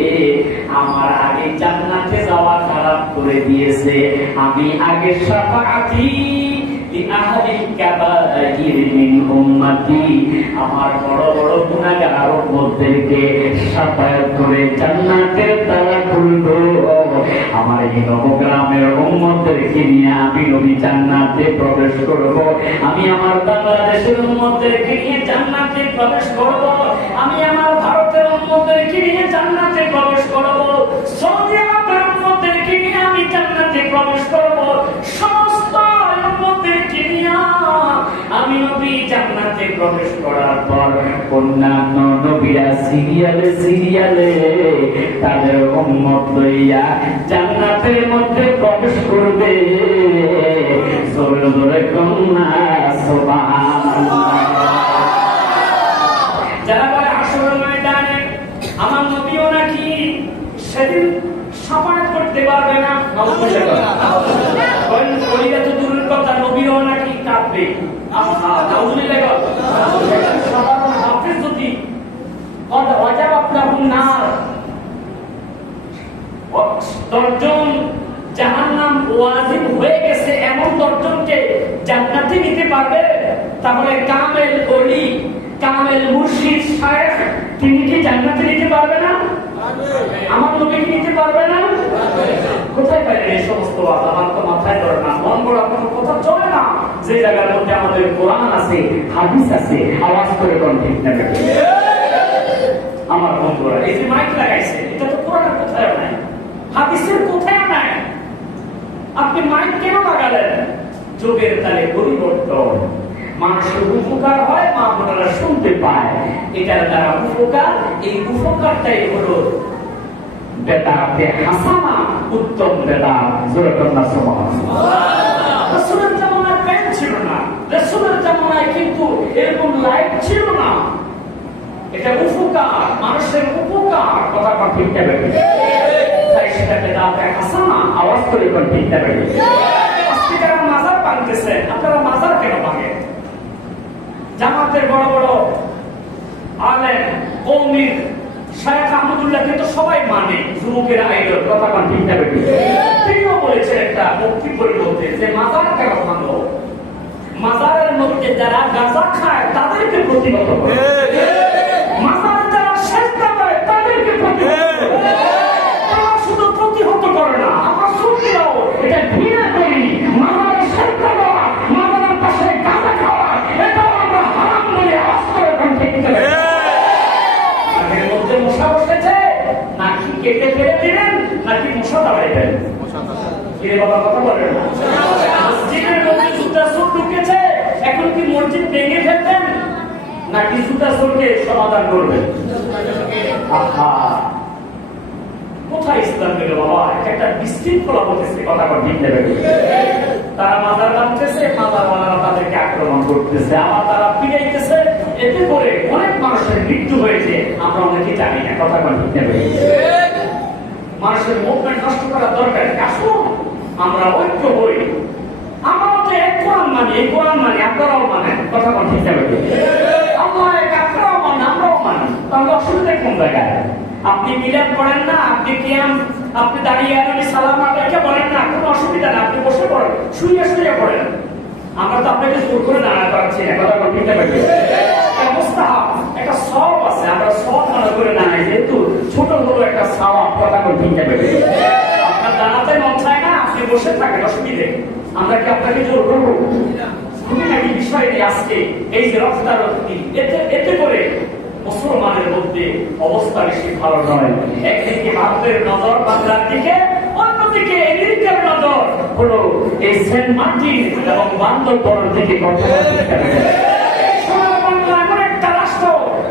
আমার আগে জান্নাতে যাওয়া খারাপ করে দিয়েছে। আমি আগে শাফাআতি আমার বড় বড় গুনাহগার উম্মতদেরকে শাফায়াত করে জান্নাতের তালা খুলবো। আমার এই নবগ্রামের উম্মতদেরকে নিয়ে আমি নবী জান্নাতে প্রবেশ করব। আমি আমার বাংলাদেশের উম্মতদেরকে নিয়ে জান্নাতে প্রবেশ করব। আমি আমার ভারতের উম্মতদেরকে নিয়ে জান্নাতে প্রবেশ করব। সৌদি আরবের উম্মতদেরকে নিয়ে আমি জান্নাতে প্রবেশ করব। সমস্ত উম্মতদেরকে নিয়ে আমি নবী জান্নাতে প্রবেশ করার পর অন্যান্য নবীরা সিরিয়ালে সিরিয়ালে তাদের উম্মত লইয়া জান্নাতের মধ্যে প্রবেশ করবে। জোরে জোরে কন্যা সুবহানাল্লাহ। যারা বলে হাসরের ময়দানে আমার নবীও নাকি সেদিন শাফায়াত করতে পারবে না, ওইটা তো দূরের কথা, নবীও নাকি কাঁদবে। হাফেজ যদি দশজন জাহান্নাম ওয়াজিব হয়ে গেছে এমন দশজনকে জান্নাতে নিতে পারবে, তাহলে কামেল ওলি, কামেল মুর্শিদ শায়েখ, তিনি কি জান্নাতে নিতে পারবে না? আমার নবী কি নিতে পারবে না? কোথায় পাইলেন এই সমস্ত কথা? আমার তো মাথায় ধরে না, মন গড়া কোনো কথা চলে না। যে জায়গার মধ্যে আমাদের কোরআন আছে, হাদিস আছে, আওয়াজ করে কোন ঠিক না। আমার বন্ধুরা এই যে মাইক লাগাইছে, এটা তো কোরআনের কোথায় নাই, হাদিসের কোথায় নাই। আপনি মাইক কেন লাগালেন? যুগের তালে পরিবর্তন, মানুষের উপকার হয়, মা বোনেরা শুনতে পায়, এটার দ্বারা উপকার। এই উপকারটাই হলো বেদাতে হাসানা, উত্তম বেদাত। জোরে কন্যা সুবহানাল্লাহ। রাসূলের জামানায় ফ্যান ছিল না, রাসূলের জামানায় কিন্তু এরকম লাইট ছিল না। এটা উপকার, মানুষের উপকার, কথা কোন ঠিক না বেঠিক? তাই সেটা বেদাতে হাসানা, আওয়াজ করে কোন ঠিক না বেঠিক? আজকে যারা মাজার ভাঙতেছে, আপনারা মাজার কেন ভাঙেন? জামাতের বড় বড় আলেম, কওমির শায়েখ আহমদুল্লাহ কিন্তু সবাই মানে, যুবকের আইডল, কথা কোন ঠিক না বেঠিক? তিনিও বলেছেন একটা বক্তব্যের মধ্যে যে মাজার কেন ভাঙো? মাজারের মধ্যে যারা গাঁজা খায় তাদেরকে প্রতিহত করে, মাজার যারা সেজদা করে তাদেরকে প্রতিহত করে। তারা শুধু প্রতিহত করে না, আমরা সুন্নিরাও এটা ঘৃণা করি। মাজারের সেজদা করা, মাজারের পাশে গাঁজা খাওয়া, এটাও আমরা হারাম বলে আওয়াজ করে কোন ঠিক না? এর মধ্যে মশা বসেছে না কিরে বাবা কথা বলেন না? মসজিদের মধ্যে জুতা চোর ঢুকেছে, এখন কি মসজিদ ভেঙে ফেলবেন নাকি জুতা চোরকে সমাধান করবেন? আহা, কোথায় ইসলাম গেল বাবা? একটা বিশৃঙ্খলা হতেছে, কথা ঠিক নেবে। তারা মাজার বাঁধতেছে, মাজারওয়ালারা তাদেরকে আক্রমণ করতেছে, আবার তারা পিড়াইতেছে, এতে করে অনেক মানুষের মৃত্যু হয়েছে, আমরা অনেকে জানি না, কথা ঠিক নেবে। মানুষের মুভমেন্ট নষ্ট করার দরকার আসুন আমরা ঐক্য হই। আমরাও তো এক কোরআন মানি, এই কোরআন মানি, আপনারাও মানেন, কথা ঠিক নেবে। আল্লাহ এক, আপনারাও মানেন, আমরাও মানি, তাহলে অসুবিধা কোন জায়গায়? আপনি মিলাদ করেন না, আপনি কিয়াম, আপনি দাঁড়িয়ে আপনি সালাম আলাইকে বলেন না, কোনো অসুবিধা না, আপনি বসে পড়েন, শুয়ে শুয়ে পড়েন। আমরা তো আপনাকে জোর করে দাঁড়াতে পারছি না, কথা ঠিক নেবে। অবস্থা একটা সব আছে, আমরা সব মনে করে দাঁড়াই, যেহেতু ছোট হলো একটা সওয়াব, কথা ঠিক নেবে। আপনার দাঁড়াতে মন চায় না, আপনি বসে থাকেন, অসুবিধে। আমরা কি আপনাকে জোর করবো? খুবই নাকি বিষয়টি আজকে এই যে রফতারফতি, এতে করে মুসলমানের মধ্যে অবস্থা বেশি ভালো নয়। একদিকে ভারতের নজর বাংলার দিকে, অন্যদিকে আমেরিকার নজর হলো এই সেন্ট মার্টিন এবং বান্দরবন থেকে। এমন একটা রাষ্ট্র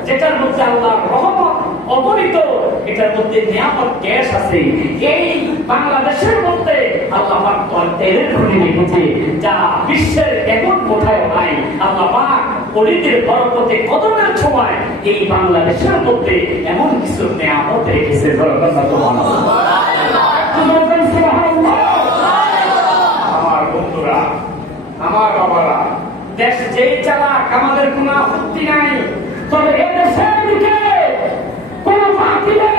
যেটার মধ্যে আল্লাহর রহমত অগণিত, এটার মধ্যে নিয়ামত গ্যাস আছে। এই বাংলাদেশের মধ্যে আল্লাহ পাক তেলের খনি রেখেছে, যা বিশ্বের এমন কোথাও নাই। আল্লাহ পাক ওলিদের বরকতে কদমের সময় এই বাংলাদেশের মধ্যে এমন কিছু নিয়ামত রেখেছে। আমার বন্ধুরা, আমার বাবারা, দেশ যেই চালাক আমাদের কোনো আপত্তি নাই, তবে এদেশের দিকে কোন মাটিলে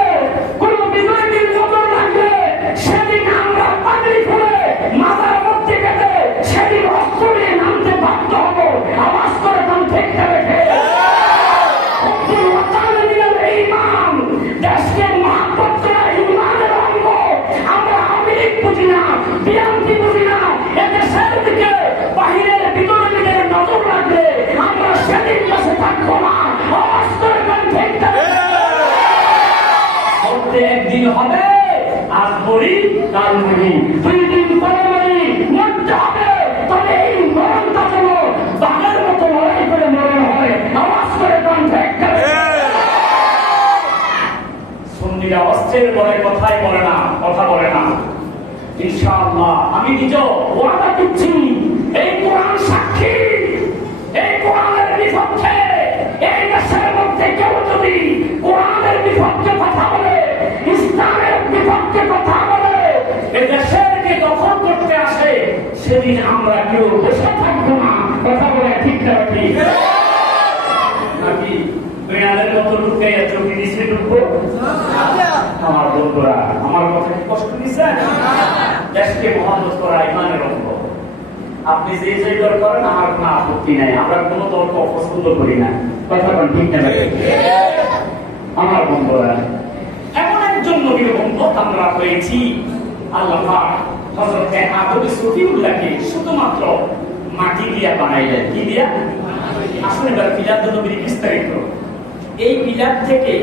কোন বিজয়ীর নজর রাখলে সেদিন আমরা পাগড়ি খুলে মাথার মধ্যে কেটে সেদিন অস্ত্র নিয়ে নামতে বাধ্য হবো। আওয়াজ করে কোন দেখতে রেখে ইমান দেশকে মহাব্বত করা ইমানের অঙ্গ। আমরা আমেরিক বুঝি না, বিএনপি বুঝি না, এদেশের দিকে বাহিরের বিজয়ীদের নজর রাখলে আমরা সেদিন বসে থাকবো না। আওয়াজ করে কোন দেখতে একদিন হবে, আজ মরি কাল মরি, 2 দিন পরে মরি, মরতে হবে। তবে এই মরণটা যেন বাঘের মতো লড়াই করে মরণ হয়। আওয়াজ করে সুন্নিরা অস্ত্রের বলে কথাই বলে না, কথা বলে না। ইনশাআল্লাহ আমি নিজ ওয়াদা দিচ্ছি, এই কোরআন সাক্ষী, এই কোরআনের বিপক্ষে এই দেশের মধ্যে কেউ যদি কোরআনের বিপক্ষে কথা বলে, ইসলামের বিপক্ষে কথা বলে, এই দেশেরকে দখল করতে আসে, সেদিন আমরা কেউ বসে থাকবো না। কথা বলে ঠিক নাকি? নাকি বেড়ালের মতো ঢুকে চোখে নিচে ঢুকবো? আমার বন্ধুরা, আমার কথা কি কষ্ট দিচ্ছেন? দেশকে মহাব্বত করা ইমানের অঙ্গ। আপনি যে যে দল করেন আমার কোনো আপত্তি নাই, আমরা কোনো দলকে অপছন্দ করি না, কথা ঠিক না? আমার বন্ধুরা, এমন একজন নবীর উম্মত আমরা হয়েছি, আল্লাহ পাক হযরত আবু সুফিউল্লাহকে শুধুমাত্র মাটি দিয়া বানাইলেন। কি দিয়া? আসলে এবার মিলাদ নবীর বিস্তারিত। এই মিলাদ থেকে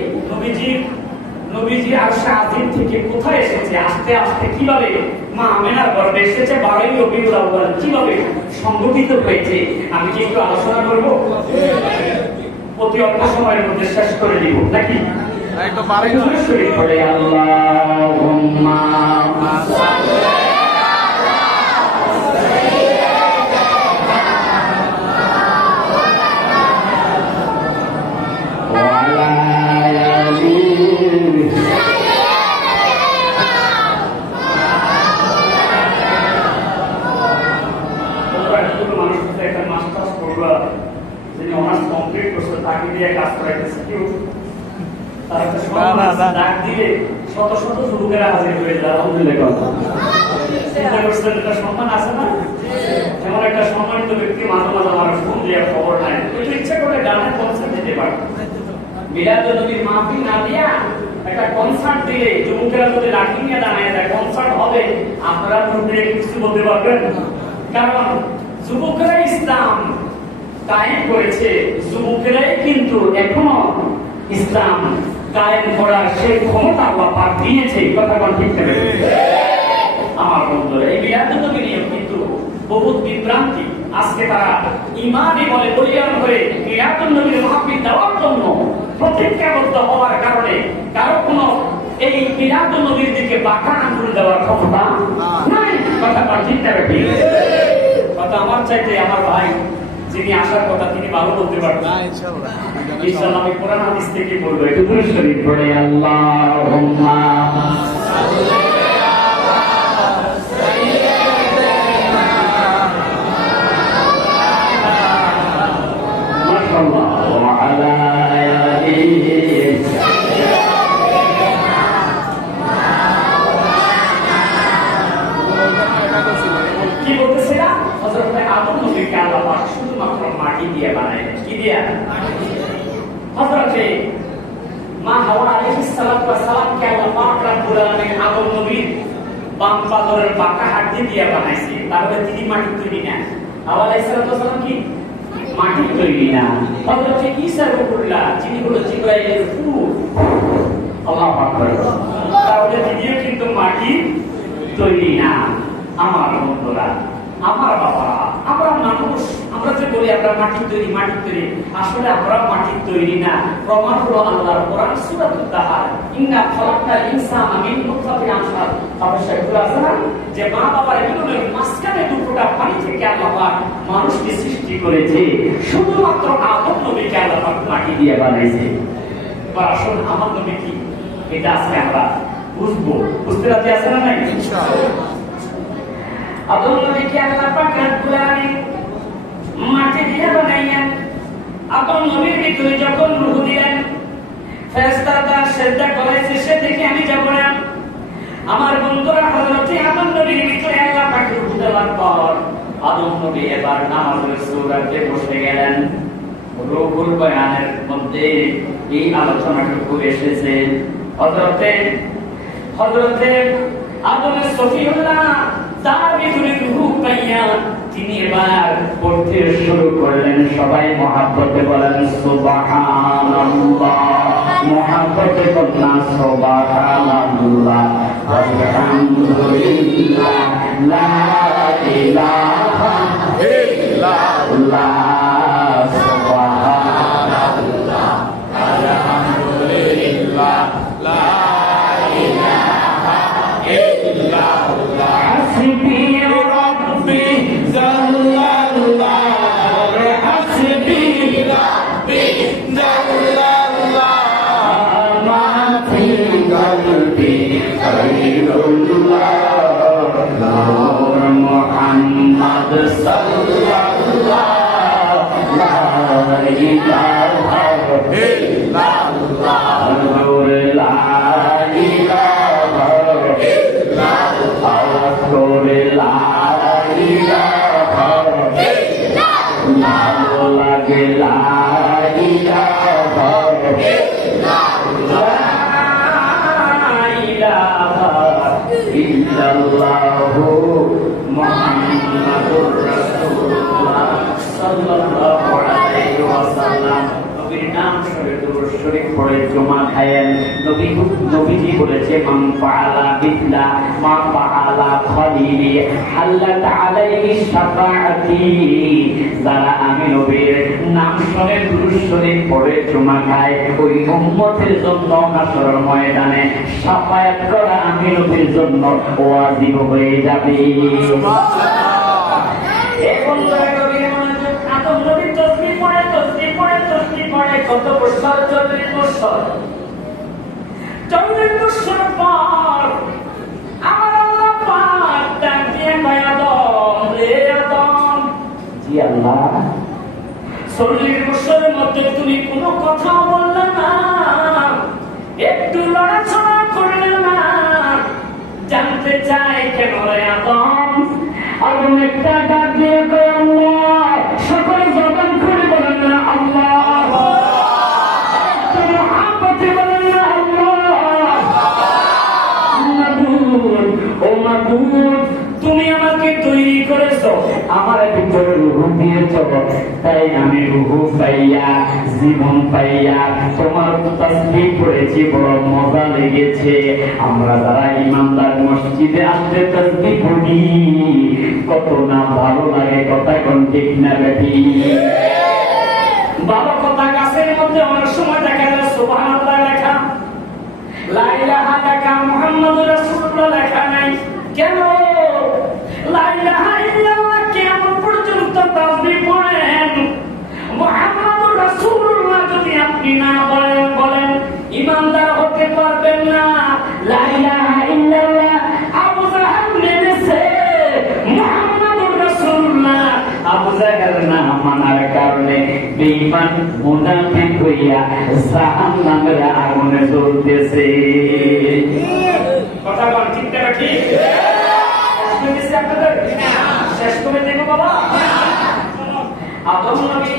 নবীজি আরশে আজিম থেকে কোথায় এসেছে, আস্তে আস্তে কিভাবে মা আমেনার গর্ভে এসেছে, 12ই রবিউল আউয়াল কিভাবে সংগঠিত হয়েছে, আমি কি একটু আলোচনা করবো? অতি অল্প সময়ের মধ্যে শেষ করে দিব নাকি? আল্লাহুম্মা শত শত যুবকেরা হাজির হয়ে যায়। আলহামদুলিল্লাহ, সম্মান আছে না? এমন একটা সম্মানিত ব্যক্তি মাঝে মাঝে আমার ফোন দিয়ে খবর নাই, ইচ্ছা করে গানের কনসার্ট দিতে পারে। মিলাদুন নবীর মাহফিল না দিয়া একটা কনসার্ট দিলে যুবকেরা যদি লাঠি নিয়ে দাঁড়ায় যায়, কনসার্ট হবে, আপনারা কিছু বলতে পারবেন? কারণ যুবকেরা ইসলাম কায়েম করেছে, যুবকেরাই কিন্তু এখনো ইসলাম কায়েম করার সেই ক্ষমতা আল্লাহ পাক দিয়েছে। কথা ঠিক আমার বন্ধুরা, এই মিলাদুন নবী নিয়ে কিন্তু বহুত বিভ্রান্তি। আজকে তারা ইমানই বলে বলিয়ান হয়ে মিলাদুন নবীর মাহফিল দেওয়ার জন্য প্রতিজ্ঞাবদ্ধ হওয়ার কারণে কারো কোনো এই মিলাদুন নবীর দিকে বাঁকা আঙুল দেওয়ার ক্ষমতা নাই। কথা ঠিক না ঠিক? কথা আমার চাইতে আমার ভাই যিনি আসার কথা তিনি ভালো বলতে পারবেন। ইনশাআল্লাহ আমি কোরআন হাদিস থেকে বলবো। একটু দুরূদ শরীফ পড়ে আল্লাহুম্মা কি বলতেছিলাম? হযরত আদম নবীকে আল্লাহ পাক শুধুমাত্র মাটি দিয়ে বানাইলেন। কি দিয়ে? হযরত মা হাওয়া আলাইহিস সালাতু ওয়াস সালামকে আল্লাহ পাক রব্বুল আলামিন আদম নবীর বাম পাদরের বাঁকা হাড় দিয়ে বানাইছে। তাহলে তিনি মাটি তৈরি না। হাওয়া আলাইহিস সালাতু ওয়াস সালাম কি মাটি তৈরি না? হযরত ঈসা রূহুল্লাহ যিনি হলো জিবরাইলের ফুফু, আল্লাহু আকবার, তাহলে তিনিও কিন্তু মাটি তৈরি না। আমার বন্ধুরা, আমার বাবা, আমরা মানুষ, আমরা যে বলি আমরা মাটি তৈরি, আসলে আমরা মাটি তৈরি না। প্রমাণ হলো আল্লাহর কোরআন সূরাতুত তাহা, ইন্না খালাকনাল ইনসানা মিন নুতফাতিন আমশাজ। অবশ্যই বলা আছে না যে মা বাবার মিলনের মাঝখানে দুটোটা পানি থেকে আল্লাহ পাক মানুষকে সৃষ্টি করেছে। শুধুমাত্র আদম নবীকে আল্লাহ পাক মাটি দিয়ে বানাইছে। এবার আসুন আমার নবী কি, এটা আজকে আমরা বুঝবো। বুঝতে রাজি আছেন না? ইনশাআল্লাহ। আদম নবীকে আল্লাহ পাক রব্বুল আলামিন মাটি দিয়ে বানাইলেন। আদম নবীর ভিতরে যখন রূহ দিলেন, ফেরেশতারা সিজদা করেছে, সে থেকে আমি যাব না। আমার বন্ধুরা, হযরত আদম নবীর ভিতরে আল্লাহ পাক রূহ দেওয়ার পর আদম নবী এবার নামাজের সূরাতে বসে গেলেন। রূহুল বয়ানের মধ্যে এই আলোচনাটুকু এসেছে। হযরতে আদমের সফিউল্লাহ তার ভিতরে রূহ পাইয়া তিনি এবার পড়তে শুরু করলেন। সবাই মহব্বতে বলেন সুবহানাল্লাহ, মহব্বতে বলেন সুবহানাল্লাহ, আলহামদুলিল্লাহ, লা ইলাহা ইল্লাল্লাহ, সুবহানাল্লাহ, আলহামদুলিল্লাহ, লা ইলাহা ইল্লাল্লাহ, হাসবি রাব্বি জাল্লাল্লাহ, হাসবি রাব্বি জাল্লাল্লাহ, মা ফি কলবি খায়রুল্লাহ, নূর মুহাম্মদ সাল্লাল্লাহ, লা ইলাহা ইল্লাল্লাহ, নূর লা ইলাহা ইল্লাল্লাহ, নূর লা ইলাহা ইল্লাল্লাহ, লাগে লা ইলাহা ইল্লাল্লাহ, মুহাম্মাদুর রাসূলুল্লাহ সাল্লাল্লাহু আলাইহি ওয়াসাল্লাম। নবীর নাম দুরূদ শরীফ পড়ে জুমা খায়েন। নবীজি বলেছে মান ফাআলা বিসলা মা ফাআলা খলিলি হাল্লাত আলাইহি শাফাআতি। যারা আমি নবীর নাম শুনে দুরূদ শরীফ পড়ে জুমা খায়, ওই উম্মতের জন্য হাসরের ময়দানে শাফায়াত করা আমি নবীর জন্য ওয়াজিব হয়ে যাবে। সুবহানাল্লাহ। এই বন্ধুরা, নবীর মনোযোগ, আদম নবী তসবিহ পড়ে কত বছর? 40 বছর। 40 বছর পর আমার আল্লাহ পাক ডাক দিয়ে কয়, আদম রে আদম। জি আল্লাহ। 40 বছরের মধ্যে তুমি কোনো কথা বললে না, একটু লড়াচড়া করলে না, জানতে চাই কেন রে আদম? আদম একটা ডাক দিয়ে কয়, আল্লাহ। সকলে জবান করে বলেন না আল্লাহ। তুমি আমাকে আমাকে তৈরি করেছো, আমার ভিতরে রূহ দিয়েছ, তাই আমি রূহ পাইয়া জীবন পাইয়া তোমার তাসবিহ পড়েছি, বড় মজা লেগেছে। আমরা যারা ইমানদার মসজিদে আসতে তাসবিহ পড়ি কত না ভালো লাগে, কথা কোন ঠিক না বেটি? ভালো কথা। গাছের মধ্যে অনেক সময় দেখা যায় সুবহানাল্লাহ লেখা, লা ইলাহা লেখা, মুহাম্মাদুর রাসূলুল্লাহ লেখা নাই। কেন? লা ইলাহা ইল্লাল্লাহ কিয়ামত পর্যন্ত তাসবিহ পড়েন, মুহাম্মাদুর রাসূলুল্লাহ যদি আপনি না বলেন ইমানদার হতে পারবেন না। লা ইলাহা ইল্লাল্লাহ আবু জাহেল মেনেছে, মুহাম্মাদুর রাসূলুল্লাহ আবু জাহেল না মানার কারণে বেঈমান মুনাফিক হইয়া জাহান্নামের আগুনে জ্বলতেছে। কথা বল ঠিক না ঠিক? শেষ করে দেব বাবা। আদম নবী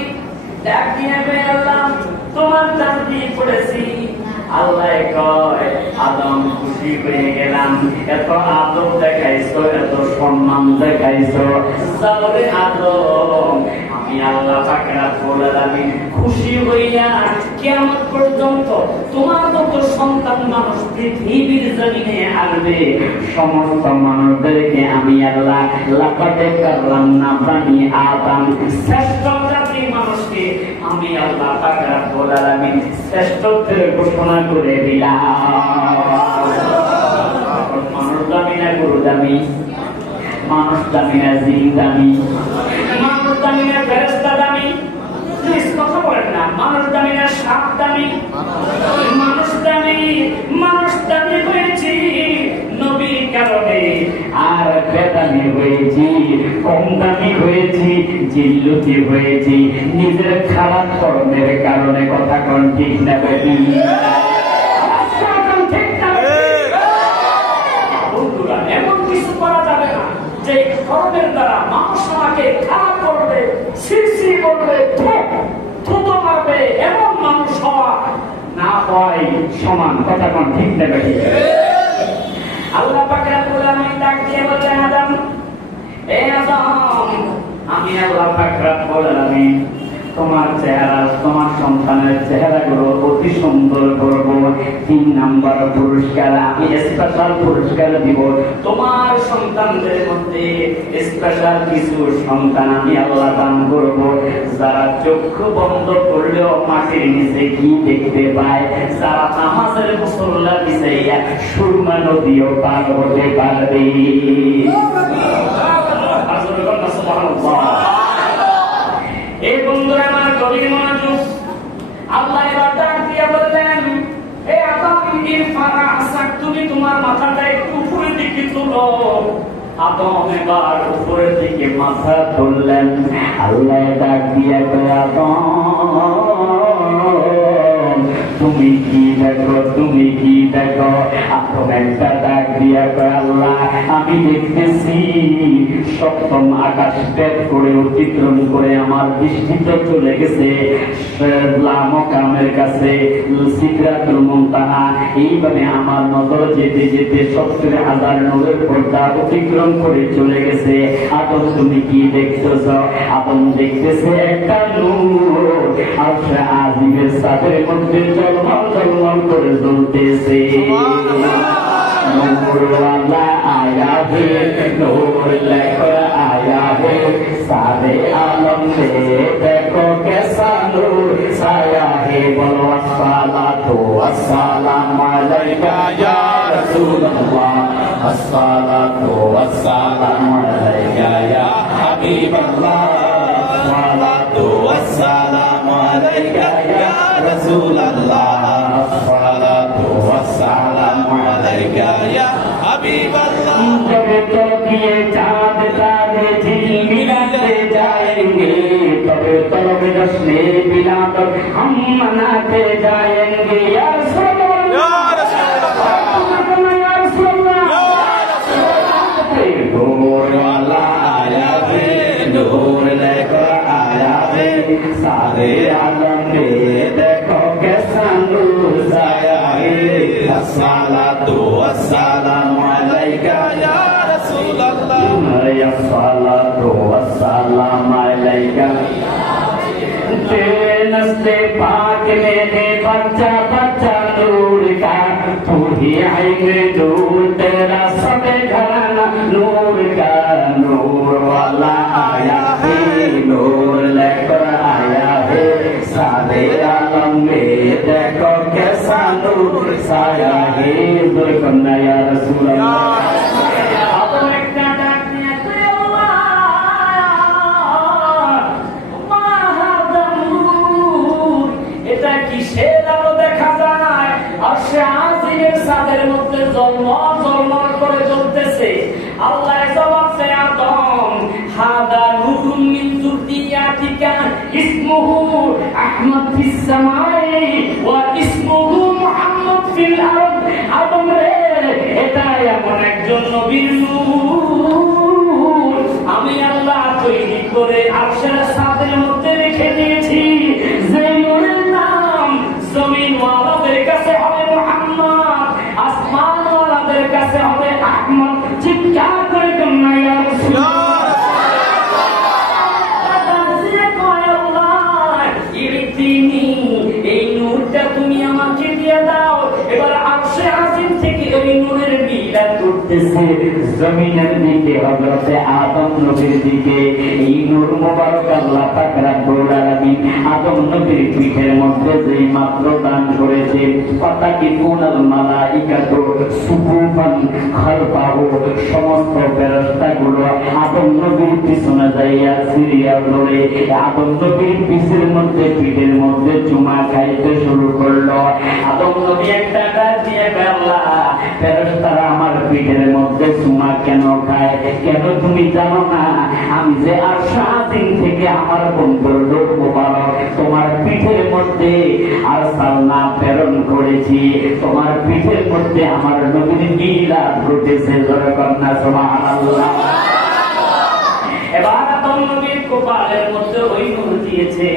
ডাক দিয়ে বললাম তোমার তাসবিহ পড়েছি। আল্লাহ কয় আদম খুশি হয়ে গেলাম, এত আদব দেখাইছো, এত সম্মান দেখাইছো, তাহলে আদম আমি আল্লাহ পাক রব্বুল আলামিন খুশি হইয়া কিয়ামত পর্যন্ত তোমার মত সন্তান মানুষ পৃথিবীর জমিনে আসবে, সমস্ত মানুষদেরকে আমি আল্লাহ লাকাদ কাররামনা বানি আদম, শ্রেষ্ঠ জাতি মানুষকে আমি আল্লাহ পাক রব্বুল আলামিন শ্রেষ্ঠত্বের ঘোষণা করে দিলাম। মানুষ দামি না গরু দামি? মানুষ দামি না জিন দামি? মানুষ দামি না ফেরেশতা দামি? কথা বলেন না। মানুষ দামি না সাপ দামি? মানুষ দামি। মানুষ দামি হয়েছি নবীর কারণে, আর বেদামি হয়েছি, কম দামি হয়েছি, জিল্লতি হয়েছি নিজের খারাপ কর্মের কারণে। কথা কোন ঠিক না বেটি? বন্ধুরা, এমন কিছু করা যাবে না যে কর্মের দ্বারা মানুষ আমাকে খারাপ করবে, সৃষ্টি করবে, থুতো মারবে, এমন মানুষ হওয়া না হয় সমান। কথা কোন ঠিক না বেটি? আল্লাহ পাক রব্বুল আলামিন ডাক দিয়ে বললেন আদম, এ আদম আমি আল্লাহ পাক রব্বুল আলামিন তোমার চেহারা, তোমার সন্তানের চেহারাগুলো অতি সুন্দর করব। 3 নাম্বার পুরস্কার, আমি স্পেশাল পুরস্কার দিব। তোমার সন্তানদের মধ্যে স্পেশাল কিছু সন্তান আমি আল্লাহ দান করব, যারা চক্ষু বন্ধ করলেও মাটির নিচে কি দেখতে পায়, যারা নামাজের মুসল্লা বিছাইয়া সুরমা নদীও পার হতে পারবে। এই বন্ধুরা আমার গভীর মনোযোগ। আল্লাহ এবার ডাক দিয়ে বললেন, হে আদম ইরফা রাসাক, তুমি তোমার মাথাটা একটু উপরের দিকে তুলো। আদম এবার উপরের দিকে মাথা তুললেন। আল্লাহ ডাক দিয়ে বলে, আদম তুমি কি দেখো, তুমি কি দেখো? আদম একটা ডাক দিয়ে কয়, আল্লাহ আমি দেখতেছি সপ্তম আকাশ ভেদ করে অতিক্রম করে আমার দৃষ্টিতে চলে গেছে লামকামের কাছে, সিদরাতুল মুনতাহা। এইভাবে আমার নজর যেতে যেতে 70,000 নূরের পর্দা অতিক্রম করে চলে গেছে। আদম তুমি কি দেখতেছ? আদম দেখতেছে একটা নূর আরশে আজিমের ছাদের মধ্যে ঝলমল ঝলমল করে জ্বলতেছে। नूर वाला आया है, नूर लेकर आया है, सारे आलम में देखो कैसा नूर साया है। बोलो अस्सलातु वस्सलाम अलैका या रसूल अल्लाह, अस्सलातु वस्सलाम अलैका या हबीब अल्लाह, अस्सलातु वस्सलाम अलैका या रसूल अल्लाह, अस्सलातु वस्सलाम अलैका या हबीब अल्लाह। जब तक ये चाँद तारे झिलमिलाते जाएंगे, तब तक जश्ने मिलाकर हम मनाते जाएंगे। या रसूल अल्लाह, या रसूल अल्लाह, नूर वाला आया है, नूर लेकर आया है, सारे आलम में देखो कैसा नूर साया है। अस्सलातु वस्सलाम अलैका या रसूल अल्लाह। अस्सलातु वस्सलाम अलैका तेरे नस्ले पाक में है बच्चा बच्चा नूर का तू ही आएंगे नूर तेरा सब घराना नूर का नूर वाला आया है नूर लेकर आया है सारे आलम में देखो कैसा नूर साया है दुर्गन्ना या रसूल अल्लाह আল্লাহ জবাব দেয় আদম হাদা নূরুন মিন যুররিয়াতিকা ইসমুহু আহমদ ফিস সামাই ওয়া ইসমুহু মুহাম্মদ ফিল আরদ আদম রে এটা এমন একজন নবীর নূর আমি আল্লাহ তৈরি করে আরশের ছাদের মধ্যে রেখে দিয়েছি যে নূরের নাম জমিন ওয়ালাদের কাছে হবে মুহাম্মদ আসমান ওয়ালাদের কাছে হবে আহমদ চিৎকার করে কন্যা ইয়া রাসূলুল্লাহ এই নূরটা তুমি আমাকে দিয়ে দাও এবার আরশে আজিম থেকে ওই নূরের মিলাদ করতেছে জমিনের দিকে হযরতে আদম নবীর দিকে এই নূর মোবারক আল্লাহ পাক রব্বুল আলামিন আদম নবীর পিঠের মধ্যে যেই মাত্র দান করেছে ফাতাকিফুনাল মালাইকাতু সুফুফান খালফাহু সমস্ত ফেরেশতাগুলো আদম নবীর পিছনে যাইয়া সিরিয়াল ধরে আদম নবীর পিছের মধ্যে পিঠের মধ্যে চুমা খাইতে শুরু করলো আদম নবী একটা ডাক দিয়ে আল্লাহ ফেরেশতারা আমার পিঠের মধ্যে চুমা কেন খায় কেন তুমি জানো না আমি যে আরশে আজিম থেকে আমার বন্ধুর লোক মোবারক তোমার পিঠের মধ্যে আরসালনা প্রেরণ করেছি তোমার পিঠের মধ্যে আমার নবীর মিলাদ ঘটেছে জোরে কন্যা সুবহানাল্লাহ এবার আদম নবীর কপালের মধ্যে ওই নূর দিয়েছে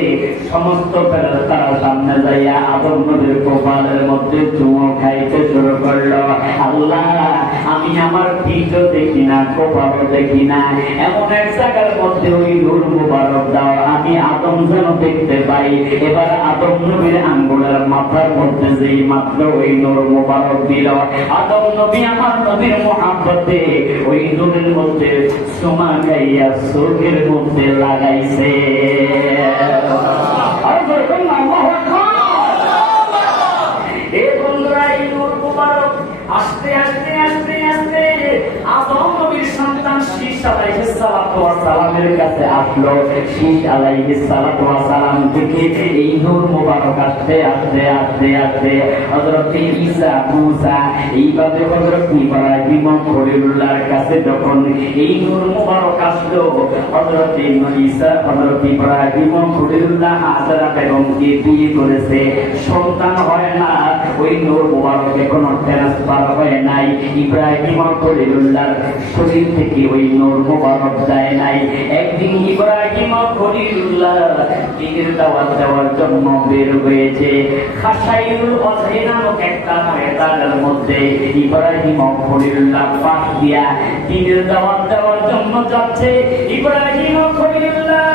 সমস্ত ফেরেশতারা সামনে যাইয়া আদম নবীর কপালের মধ্যে চুমো খাইতে শুরু করলো আল্লাহ আমি আমার পিঠও দেখি না কপালও দেখি না এমন এক জায়গার মধ্যে ওই নূর মুবারক দাও আমি আদম যেন দেখতে পাই এবার আদম নবীর আঙ্গুলের মাথার মধ্যে যেই মাত্র ওই নূর মুবারক দিল আদম নবী আমার নবীর মুহাব্বতে ওই নূরের মধ্যে চুমা খাইয়া চোখের মধ্যে লাগাইছে আস্তে আস্তে আস্তে আস্তে আদম নবীর সন্তান শীষ আলাইহিস সালাতু ওয়াস সালামের কাছে আসলো শীষ আলাইহিস সালাতু ওয়াস সালাম থেকে এই নূর মুবারক আস্তে আস্তে আস্তে আস্তে হযরত ঈসা মুসা এইভাবে হযরত ইব্রাহিম খলিলুল্লাহর কাছে যখন এই নূর মুবারক আসলো হযরত ঈসা হযরত ইব্রাহিম খলিলুল্লাহ হাজরা বেগমকে বিয়ে করেছে সন্তান হয় না ওই নূর মুবারক এখনো ট্রান্সফার হয় নাই ইব্রাহিম খলিলুল্লাহর শরীর থেকে ওই নূর মুবারক যায় নাই একদিন ইব্রাহিম খলিলুল্লাহ দ্বীনের দাওয়াত দেওয়ার জন্য বের হয়েছে খাসাইরুল ওয়াজহি নামক একটা ময়দানের মধ্যে ইব্রাহিম খলিলুল্লাহ পাশ দিয়া দ্বীনের দাওয়াত দেওয়ার জন্য যাচ্ছে ইব্রাহিম খলিলুল্লাহ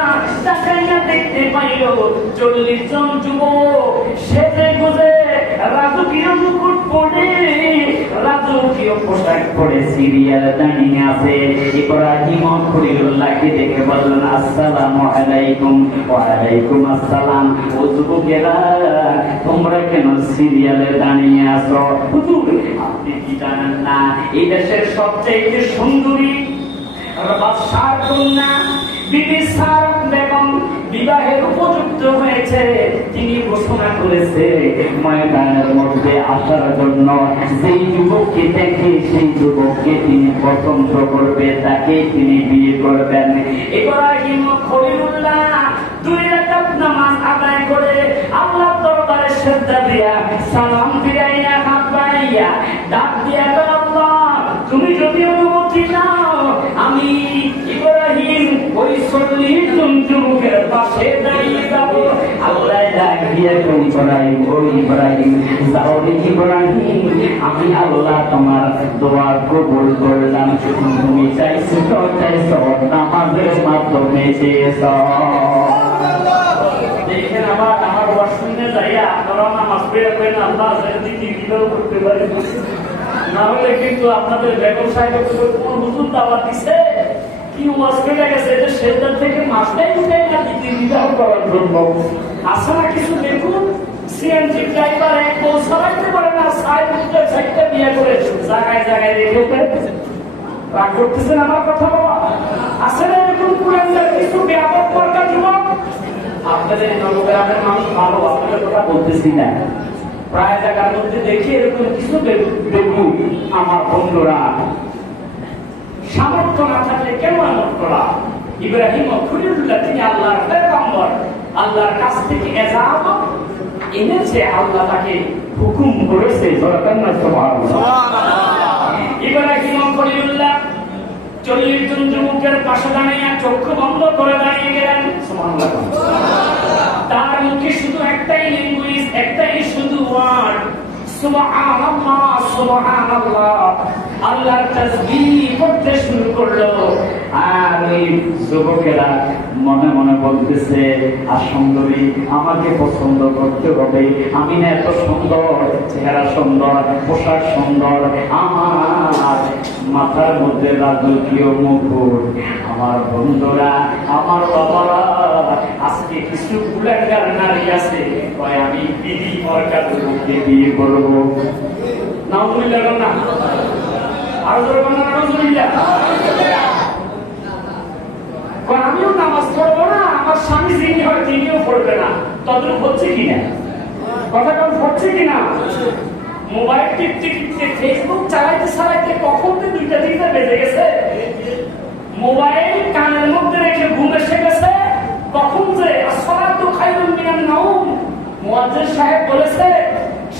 তাকাইয়া দেখতে পাইল 40 জন যুবক সেজে গুজে রাজকীয় মুকুট পরে রাজকীয় পোশাক পরে সিরিয়াল দাঁড়িয়ে আছে ইব্রাহিম খলিলুল্লাহকে দেখে বললেন আসসালামু আলাইকুম ওয়া আলাইকুম আসসালাম ও যুবকেরা তোমরা কেন সিরিয়ালে দাঁড়িয়ে আছো হুজুর আপনি কি জানেন না এই দেশের সবচেয়ে সুন্দরী বাদশার কন্যা বিবি সারাত বেগম বিবাহের উপযুক্ত হয়েছে তিনি ঘোষণা করেছে ময়দানের মধ্যে আসার জন্য যেই যুবককে দেখে সেই যুবককে তিনি পছন্দ করবে তাকে তিনি বিয়ে করবেন ইব্রাহিম খলিলুল্লাহ 2 রাকাত নামাজ আদায় করে আল্লাহর দরবারে সিজদা দিয়া সালাম ফিরাইয়া হাত বাড়াইয়া ডাক দিয়া আল্লাহ তুমি যদি অনুমতি দাও আমি ইব্রাহিম ওই 40 জন যুবকের পাশে দাঁড়িয়ে যাব আল্লাহ ডাক দিয়া ইব্রাহিম যাও রে ইব্রাহিম, আমি আল্লাহ তোমার দোয়া কবুল করলাম। তুমি চাইছো তো চাইছো, নামাজের মাধ্যমে চেয়েছো। দেখেন আবার আমার ওয়াজ শুনে যাইয়া আপনারা নামাজ পড়ে করেন আল্লাহ দিকে কিভাব করতে পারে, না হলে কিন্তু আপনাদের বেগম সাহেব কোন হুজুর দাওয়াত দিছে কি ওয়াজ করে গেছে যে সেটার থেকে মাছটাই উঠে না দিকে কিভাব করার জন্য। আসে না কিছু দেখুন, সিএনজি ড্রাইভার এক বউ চালাইতে পারে না, সাইড উঠে সাইডটা বিয়ে করে জায়গায় জায়গায় রেখে ফেলতেছে। রাগ করতেছেন আমার কথা বাবা? আসে না এরকম পুরানদের কিছু ব্যাপক দরকার যুবক। আপনাদের নবগ্রামের মানুষ ভালো, আপনাদের কথা বলতেছি না, প্রায় জায়গার মধ্যে দেখি এরকম কিছু দেখুন আমার বন্ধুরা, সামর্থ্য না থাকলে কেন এমন করা? ইব্রাহিম খলিলুল্লাহ তিনি আল্লাহর পয়গম্বর, আল্লাহর কাছ থেকে এজাজত এনেছে, আল্লাহ তাকে হুকুম করেছে। ইব্রাহিম খলিলুল্লাহ 40 জন যুবকের পাশে দাঁড়িয়ে চক্ষু বন্ধ করে দাঁড়িয়ে গেলেন। সুবহানাল্লাহ। তার মুখে শুধু একটাই ল্যাঙ্গুয়েজ, একটাই শুধু ওয়ার্ড, সুবহানাল্লাহ সুবহানাল্লাহ। আল্লাহর তাসবিহ করতে শুরু করলো। আর এই যুবকেরা মনে মনে বলতেছে, আসলে আমাকে পছন্দ করতে হবে, আমি না এত সুন্দর, চেহারা সুন্দর, পোশাক সুন্দর, আমার মাথার মধ্যে রাজকীয় মুকুট। আমার বন্ধুরা, আমার বাবারা, আজকে কিছু গুলাগার নারী আছে কয় আমি বিধি মরকার বিয়ে করবো। নাউজুবিল্লাহ না, আর ধরবো না, নাউজুবিল্লাহ। আমিও নামাজ পড়বো না, আমার স্বামী যিনি হয় তিনিও পড়বে না। তদ্রুপ হচ্ছে কিনা? কথা কম হচ্ছে কিনা? মোবাইল টিপতে টিপতে, ফেসবুক চালাইতে চালাইতে কখন তো 2টা বেজে গেছে। মোবাইল কানের মধ্যে রেখে ঘুম এসে গেছে। কখন যে আসসালাতু খায়রুম মিনান নাওম মুয়াজ্জিন সাহেব বলেছে,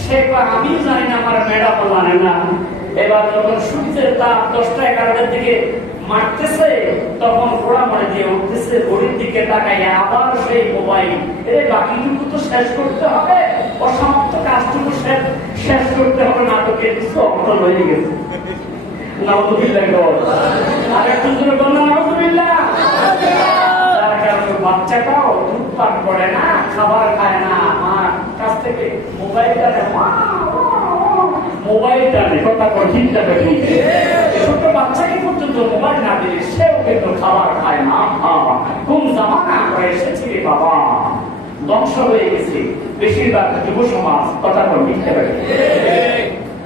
সে আমি জানি না, আমার ম্যাডাম জানে না। এবার যখন সূর্যের তাপ 10টা-11টার দিকে মারতেছে, তখন ঘোড়া মারে দিয়ে উঠতেছে, ঘড়ির দিকে তাকাইয়া আবার সেই মোবাইল, বাকিটুকু তো শেষ করতে হবে, অসমাপ্ত কাজটুকু শেষ করতে হবে, নাটকের কিছু অর্থ হয়ে গেছে। বাচ্চাটাও দুধ পান করে না, খাবার খায় না, আমার কাছ থেকে মোবাইলটা নেই। কথা কঠিনটা দেখুন, ছোট বাচ্চাকে পর্যন্ত মোবাইল না দিলে সেও কিন্তু খাবার খায় না। কোন জামানা আমরা এসেছি রে বাবা, ধ্বংস হয়ে গেছে বেশিরভাগ যুব সমাজ। কথা কঠিনটা দেখুন।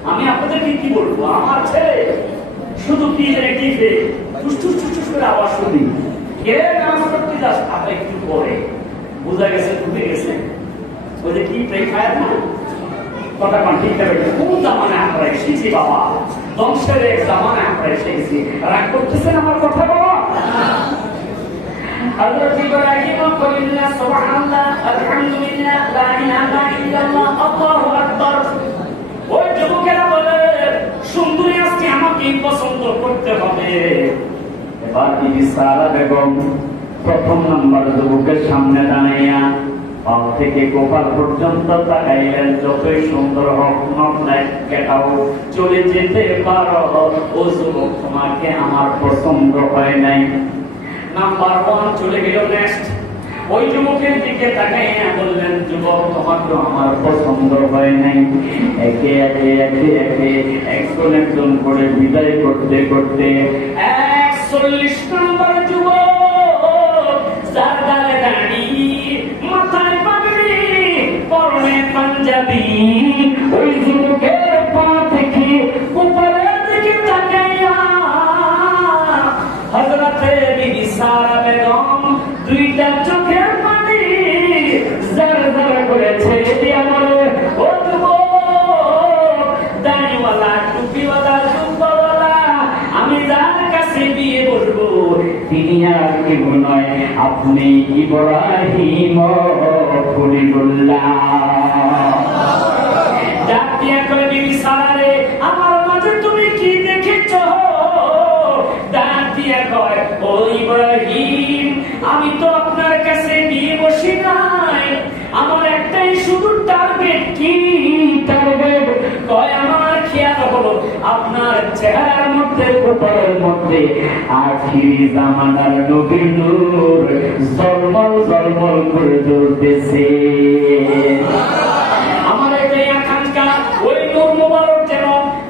আমি আপনাদেরকে কি বলবো, আমার ছেলে শুধু কি জানে টিপে টুস করে আওয়াজ শুনি, কে নামাজ পড়তে যাস, আপনি একটু পরে বোঝা গেছে ঢুকে গেছে, ওই যে কি প্রেম খায় না। কথা কন ঠিক হবে। কোন জামানায় আমরা এসেছি বাবা, ধ্বংসের এক জামানায় আমরা এসে গেছি। রাগ করতেছেন আমার কথা বাবা? হযরত ইব্রাহিম কলিল্লাহ সুবহানাল্লাহ আলহামদুলিল্লাহ লা ইলাহা ইল্লাল্লাহ আল্লাহু আকবার। ওই যুবকেরা বলে, সুন্দরী আজকে আমাকে পছন্দ করতে হবে। এবার বিবি সারা বেগম প্রথম নাম্বার যুবকের সামনে দাঁড়াইয়া পাও থেকে কপাল পর্যন্ত তাকাইলেন, যতই সুন্দর হোক কেটাও চলে যেতে পারো, ও যুবক তোমাকে আমার পছন্দ হয় নাই। নাম্বার 1 চলে গেল। নেক্সট ওই যুবকের দিকে তাকাইয়া বললেন, যুবক তোমাকে আমার পছন্দ হয় নাই। একে একে একে একে একজন করে বিদায় করতে করতে 41 নম্বর যুবক, যার গালে দাড়ি, মাথায় পাগড়ি, পরনে পাঞ্জাবি, ওই যুবকের পা থেকে উপরের দিকে তাকাইয়া হযরতে বিবি সারা বেগম 2টা চোখের পানি জার জার করে ছেড়ে দিয়া বলে, ও যুবক, দাড়িওয়ালা, টুপিওয়ালা, জুব্বাওয়ালা, আমি যার কাছে বিয়ে বসবো তিনি আর কেউ নয়, আপনি ইব্রাহিম খলিলুল্লাহ। ডাক দিয়া করে, বিবি সারা রে, আমার মাঝে তুমি কি দেখেছ? ডাক দিয়া কয়, ও ইব্রাহিম, আমি তো আপনার কাছে বিয়ে বসি নাই, আমার একটাই শুধু টার্গেট। কি টার্গেট? আপনার চেহারার মধ্যে কপালের মধ্যে আখিরি জামানার নবীর নূর ঝলমল ঝলমল করে জ্বলতেছে। আমার এটাই আকাঙ্ক্ষা, ওই নূর মুবারক যেন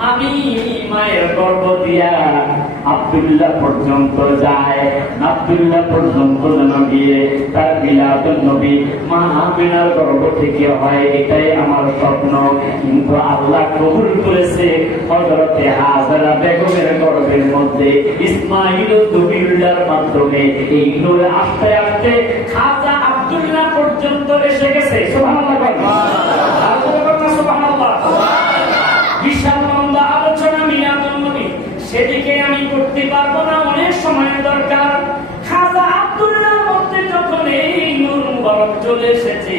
আমি মায়ের গর্ভ দিয়া আব্দুল্লাহ পর্যন্ত যায়, আব্দুল্লাহ পর্যন্ত যেন গিয়ে তার মিলাদুন নবী মা আমিনার গর্ভ থেকে হয়, এটাই আমার স্বপ্ন। কিন্তু আল্লাহ কবুল করেছে হযরতে হাজরা বেগমের গর্ভের মধ্যে ইসমাঈল ও জুবিরুল্লাহর মাধ্যমে এই নূর আস্তে আস্তে খাজা আব্দুল্লাহ পর্যন্ত এসে গেছে। সুবহানাল্লাহ, সুবহানাল্লাহ। বিশাল লম্বা আলোচনা মিলাদুন নবী, সেদিকে আমি করতে পারবো না, অনেক সময়ের দরকার। খাজা আব্দুল্লাহর মধ্যে যখন এই নূর মুবারক চলে এসেছে,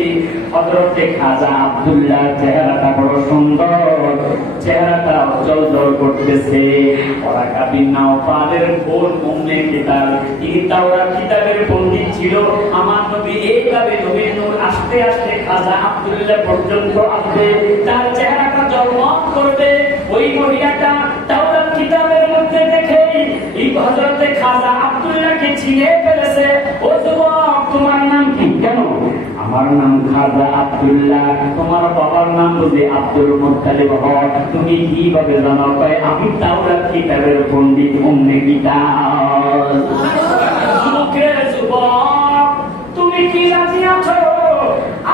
হযরতে খাজা আব্দুল্লাহ চেহারাটা বড় সুন্দর, চেহারাটা উজ্জ্বল করতেছে। ওরা কাবিন নাওফালের বোন উম্মে কিতাব, তিনি তাওরাত কিতাবের পণ্ডিত ছিল। আমার নবী এইভাবে নবীর নূর আস্তে আস্তে খাজা আব্দুল্লাহ পর্যন্ত আসবে, তার চেহারাটা জলমল করবে। ওই মহিলাটা তাওরাত কিতাবের মধ্যে দেখে এই হযরতে খাজা আব্দুল্লাহকে চিনে ফেলেছে। ও যুবক, তোমার নাম কি? কেন? আমার নাম খাজা আব্দুল্লাহ। তোমার বাবার নাম বুঝি আব্দুল মুত্তালিব হয়, তুমি কিভাবে জানো? কয় আমি তাওরাত কিতাবের পণ্ডিত উম্মে কিতাব। যুবকের যুবক, তুমি কি রাজি আছো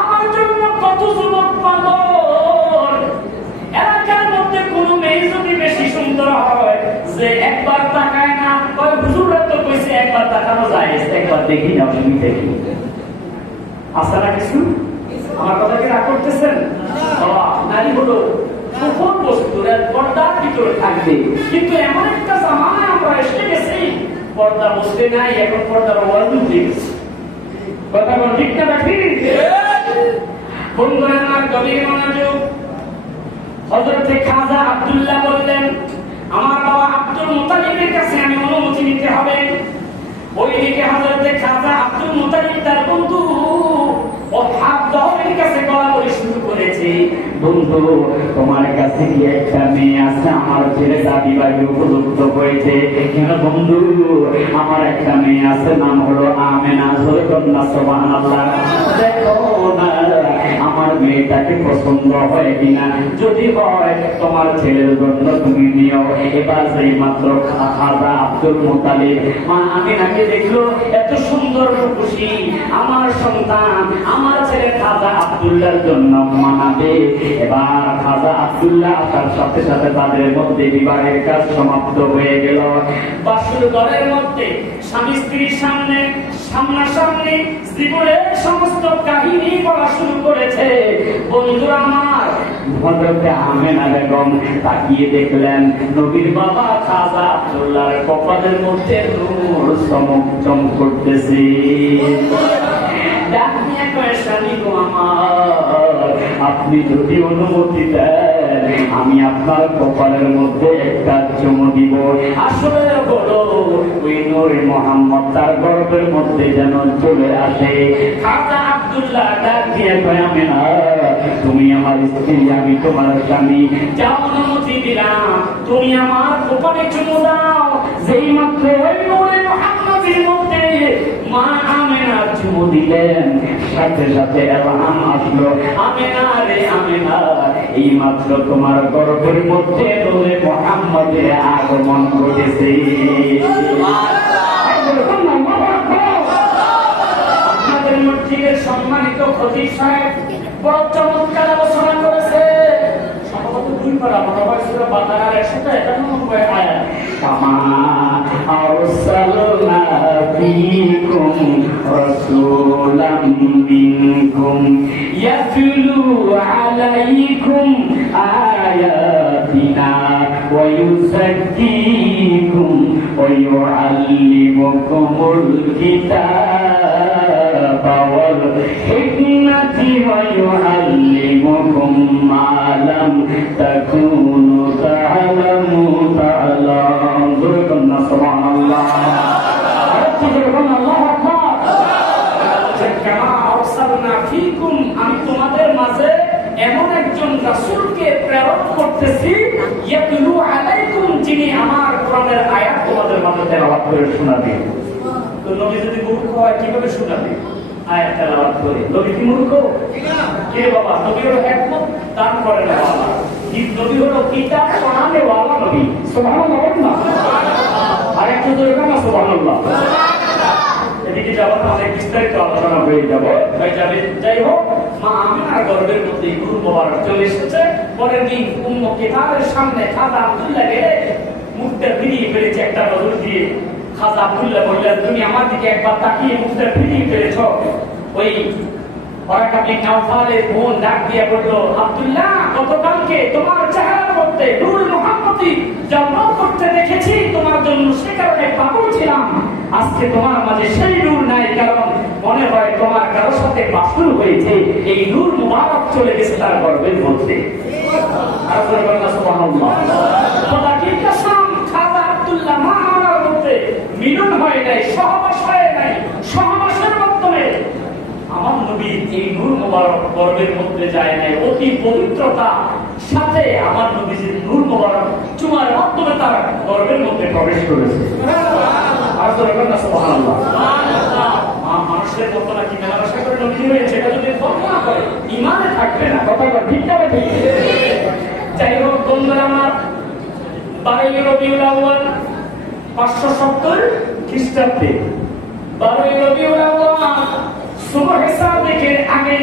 আমার জন্য? কত যুবক পাগল। এলাকার মধ্যে কোন মেয়ে যদি বেশি সুন্দর হয় যে একবার তাকায় না, কয় হুজুররা তো কইছে একবার তাকানো যায়, একবার দেখি না, তুমি দেখি। আশা না কিছু? আমার কথা কি রাগ করতেছেন? নারী হলো গোপন বস্তু, পর্দার ভিতরে থাকবে। কিন্তু এমন একটা জামানায় আমরা এসে গেছি, পর্দা বসতে নাই, এখন পর্দার ওয়ার্ড উঠে গেছে। কথা বল, ঠিক না রাখি? বন্ধুরা আমার গভীর মনোযোগ। হযরতে খাজা আব্দুল্লাহ বললেন, আমার বাবা আব্দুল মুত্তালিবের কাছে আমি অনুমতি নিতে হবে। ওইদিকে হযরতে খাজা আব্দুল মুত্তালিব তার বন্ধু ও হাবদহের কাছে গলা বলে শুরু করেছে, বন্ধু তোমার কাছে কি একটা মেয়ে আছে? আমার ছেলেটা বিবাহে উপযুক্ত হয়েছে। কেন বন্ধু? আমার একটা মেয়ে আছে, নাম হলো আমেনা। সুবহানাল্লাহ। দেখো না আমার মেয়েটাকে পছন্দ হয় কিনা, যদি হয় তোমার ছেলের জন্য তুমি নিও। এবার সেই মাত্র খাজা আব্দুল মুত্তালিব মা আমিনাকে দেখলো, এত সুন্দর খুশি, আমার সন্তান আমার ছেলে খাজা আব্দুল্লাহর জন্য মানাবে। এবার খাজা আব্দুল্লাহ আসার সাথে সাথে তাদের মধ্যে বিবাহের কাজ সমাপ্ত হয়ে গেল। বাসুর ঘরের মধ্যে স্বামী স্ত্রীর সামনে সামনাসামনি জীবনের সমস্ত কাহিনী বলা শুরু করেছে। বন্ধুরা আমার, হযরতে আমেনা বেগম তাকিয়ে দেখলেন নবীর বাবা খাজা আব্দুল্লাহর কপালের মধ্যে নূর চমক করতেছে। আপনি যদি অনুমতি দেন আমি আপনার কপালের মধ্যে একটা চুমু দিব। আসলে বলো ওই নূরে মুহাম্মদ তার গর্ভের মধ্যে যেন চলে আসে। খাজা আব্দুল্লাহ ডাক দিয়ে কয়, আমেনা তুমি আমার স্ত্রী, আমি তোমার স্বামী, যাও অনুমতি দিলাম, তুমি আমার কপালে চুমু দাও। যেই মাত্র ওই নূরে মুহাম্মদের মধ্যে মা আমেনা চুমু দিলেন, সাথে সাথে এলাম আসলো, আমেনা রে আমেনা, এই মাত্র তোমার গর্ভের মধ্যে নূরে মুহাম্মদের আগমন ঘটেছে। আপনাদের মসজিদের সম্মানিত খতিব সাহেব বড় চমৎকার আলোচনা করেছে। সম্ভবত 2 পারা মনে হয় সূরা বাকারার 191 আয়াত। কামা আরসালনা ফীকুম রাসূলাম মিনকুম ইয়াতলু আলাইকুম আয়াতিনা ওয়া ইউযাক্কিকুম ওয়া ইউআল্লিমুকুমুল কিতাবা ওয়াল হিকমাতি ওয়া ইউআল্লিমুকুম মা লাম তাকুনু তা'লামুন। সুবহানাল্লাহ। আমি তোমাদের মাঝে এমন একজন রাসূলকে প্রেরণ করতেছি, ইয়াতলু আলাইকুম তেলাওয়াত করে শোনাবে। তো নবী যদি মূর্খ হয় কিভাবে শোনাবে? আয়াত তেলাওয়াত করে। নবী কি মূর্খ? কে বাবা? নবী হলো হিকমত দান করেন ওয়ালা, নবী হলো কিতাব শোনানে ওয়ালা নবী। সুবহানাল্লাহ। আর একটু জোরে বলুন সুবহানাল্লাহ। এদিকে যাবার অনেক বিস্তারিত আলোচনা হয়ে যাবে। যাই হোক, মা আমিনার গর্ভের মধ্যে নূর মোবারক চলে এসেছে। পরের দিন উম্মে কিতাবের সামনে খাজা আব্দুল্লাহ গেলে মুখটা ফিরিয়ে ফেলেছে একটা নজর দিয়ে। খাজা আব্দুল্লাহ বললেন, তুমি আমার দিকে একবার তাকিয়ে মুখটা ফিরিয়ে ফেলেছ। ওই ওরাকা বিন নাওফালের বোন ডাক দিয়ে বলল, আব্দুল্লাহ, গতকালকে তোমার চেহারার মধ্যে নূর মুহাম্মদী জন্ম করতে দেখেছি, তোমার জন্য সে কারণে পাগল ছিলাম। আজকে তোমার মাঝে সেই নূর নাই, কারণ মনে হয় তোমার কারোর সাথে বাসুর হয়েছে, এই নূর মুবারক চলে গেছে তার গর্ভের মধ্যে। আর বলবেন সুবহানাল্লাহ। খোদা কি কসম, খাজা আব্দুল্লাহ মা আমার মধ্যে মিলন হয় নাই, সহবাস হয় নাই। সহবাসের মাধ্যমে আমার নবীর এই নূর মুবারক গর্ভের মধ্যে যায় নাই। অতি পবিত্রতা সাথে আমার নবীর নূর মুবারক চুমার মাধ্যমে তার গর্ভের মধ্যে প্রবেশ করেছে। আর বলবেন সুবহানাল্লাহ। মানুষের মতো নাকি মেলামেশা করে নবী হয়েছে, এটা যদি কল্পনা করে ইমানে থাকবে না। কথা ঠিক যাবে ঠিক। যাই হোক বন্ধুরা আমার, 12 রবিউল আউয়াল 570 খ্রিস্টাব্দে 12 রবিউল আউয়াল সুবহ সাদিকের আগে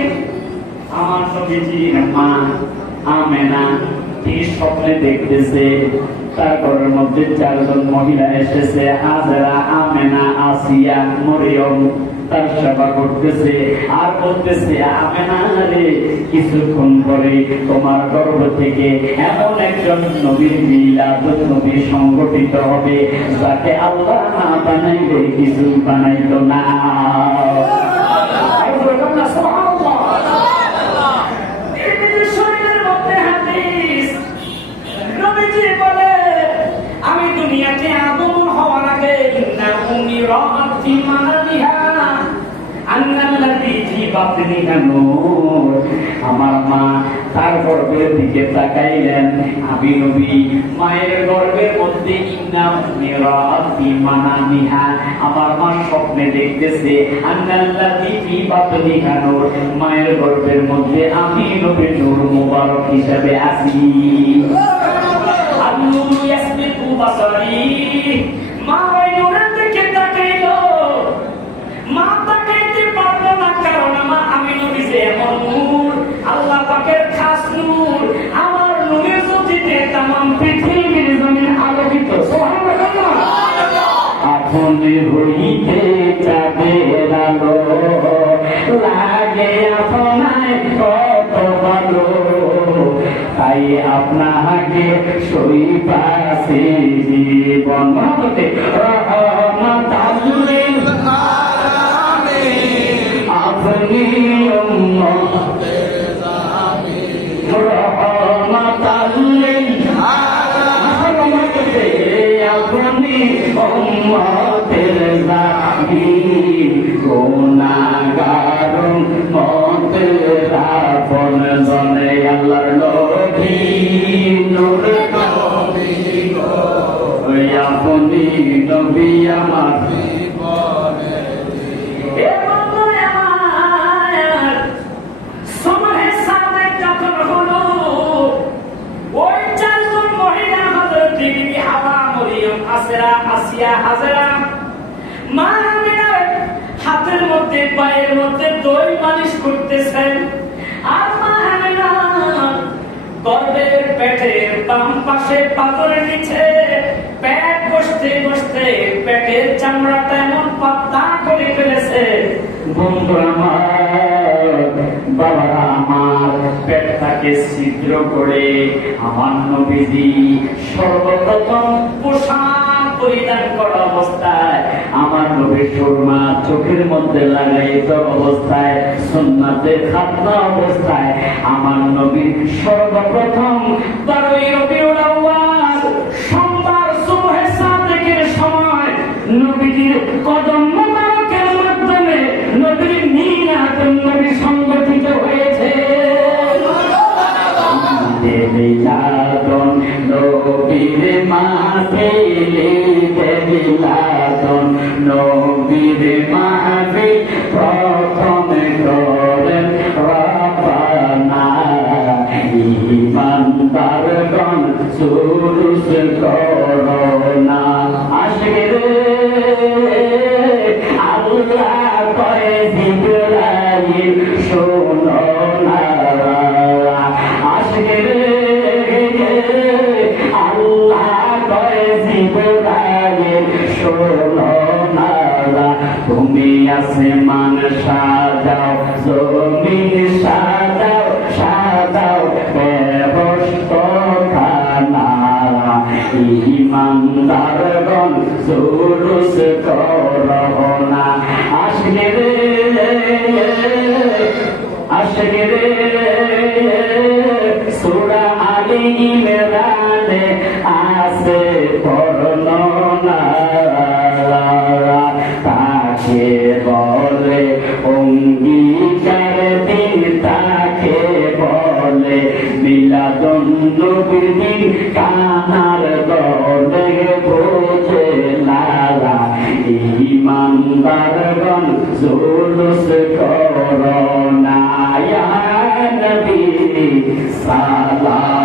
আমার নবীজির মা আমেনা তিনি স্বপ্নে দেখতেছে তার ঘরের মধ্যে 4 জন মহিলা এসেছে, হাজেরা, আমেনা, আসিয়া, মরিয়ম। তার সেবা করতেছে আর বলতেছে, আমেনা রে, কিছুক্ষণ পরে তোমার গর্ভ থেকে এমন একজন নবীর মিলাদ নবী সংগঠিত হবে যাকে আল্লাহ না বানাইলে কিছু বানাইতো না। আমি দুনিয়াতে আগমন হওয়ার আগে আমার মা তার গর্ভের দিকে তাকাইলেন। আমি নবী মায়ের গর্ভের মধ্যে আমার মা স্বপ্নে দেখতেছে মায়ের গর্ভের মধ্যে আমি নবী নূর মুবারক হিসাবে আসি। মা ওই নূরের দিকে তাকাইল, মা তাকাইতে পারল না, কারণ আমি নবী যে এমন নূর, আল্লাহ পাকের খাস নূর। আমার নূরের জ্যোতিতে তামাম পৃথিবীর জমিন আলোকিত। সুবহানাল্লাহ। আপন হইতে চাঁদের আলো লাগে আপনায় কত ভালো, তাই আপনাকে সই পাশে জীবন মহব্বতে রহমতাল লিল আলামিন আপনি উম্মতের জামিন রহমতাল লিল আলামিন আপনি উম্মতের জামিন গুনাহগার উম্মতের আপন জনে আল্লাহর নবী নূর নবী গো আপনি নবী আমার জীবনে। এ বন্ধু আমার সময়ে সামনে যখন হলো ওই 4 জন মহিলা হযরত বিবি হাওয়া, মরিয়ম, আসরা, আসিয়া, হাজেরা মা আমিনার হাতের মধ্যে পায়ের মধ্যে দই মালিশ করতেছেন। আর মা আমিনা গর্ভের পেটের বাম পাশে পাথরের নিচে পেট বসতে বসতে পেটের চামড়াটা এমন পাতলা করে ফেলেছে। বন্ধু আমার, বাবারা আমার, পেটটাকে ছিদ্র করে আমার নবীজি সর্বপ্রথম পোশাক পরিধান করা অবস্থায় আমার নবীর সুরমা চোখের মধ্যে লাগাইত অবস্থায় সুন্নাতের খাতনা অবস্থায় আমার নবীর সর্বপ্রথম 12 রবিউল আউয়াল সোমবার সুবহে সাদিকের সময় নবীজির কদম মোবারকের মাধ্যমে নবীর মিলাদ নবী সংগঠিত হয়েছে। মিলাদ নবীর মাহফিলে মিলাদ মাহফিল প্রথম করেন রব্বানা ইমানদারগণ সুরুস করোনা আশিক রে আল্লাহ কয় জিবরাইল শোনো না আশিক রে আল্লাহ কয় জিবরাইল শোনো না তুমি আসমান সাজাও জমিন সাজাও সাজাও বেহস্ত খানা ইমানদারগণ জুলুস করোনা আশিক রে সূরা আলী ইমরানে আছে বর্ণনা তাকে বলে অঙ্গীকার দিন তাকে বলে মিলাদুন নবীর দিন কানার দলে বোঝে লালা ইমানদারগণ জুলুস করোনা ইয়া নবী সালাম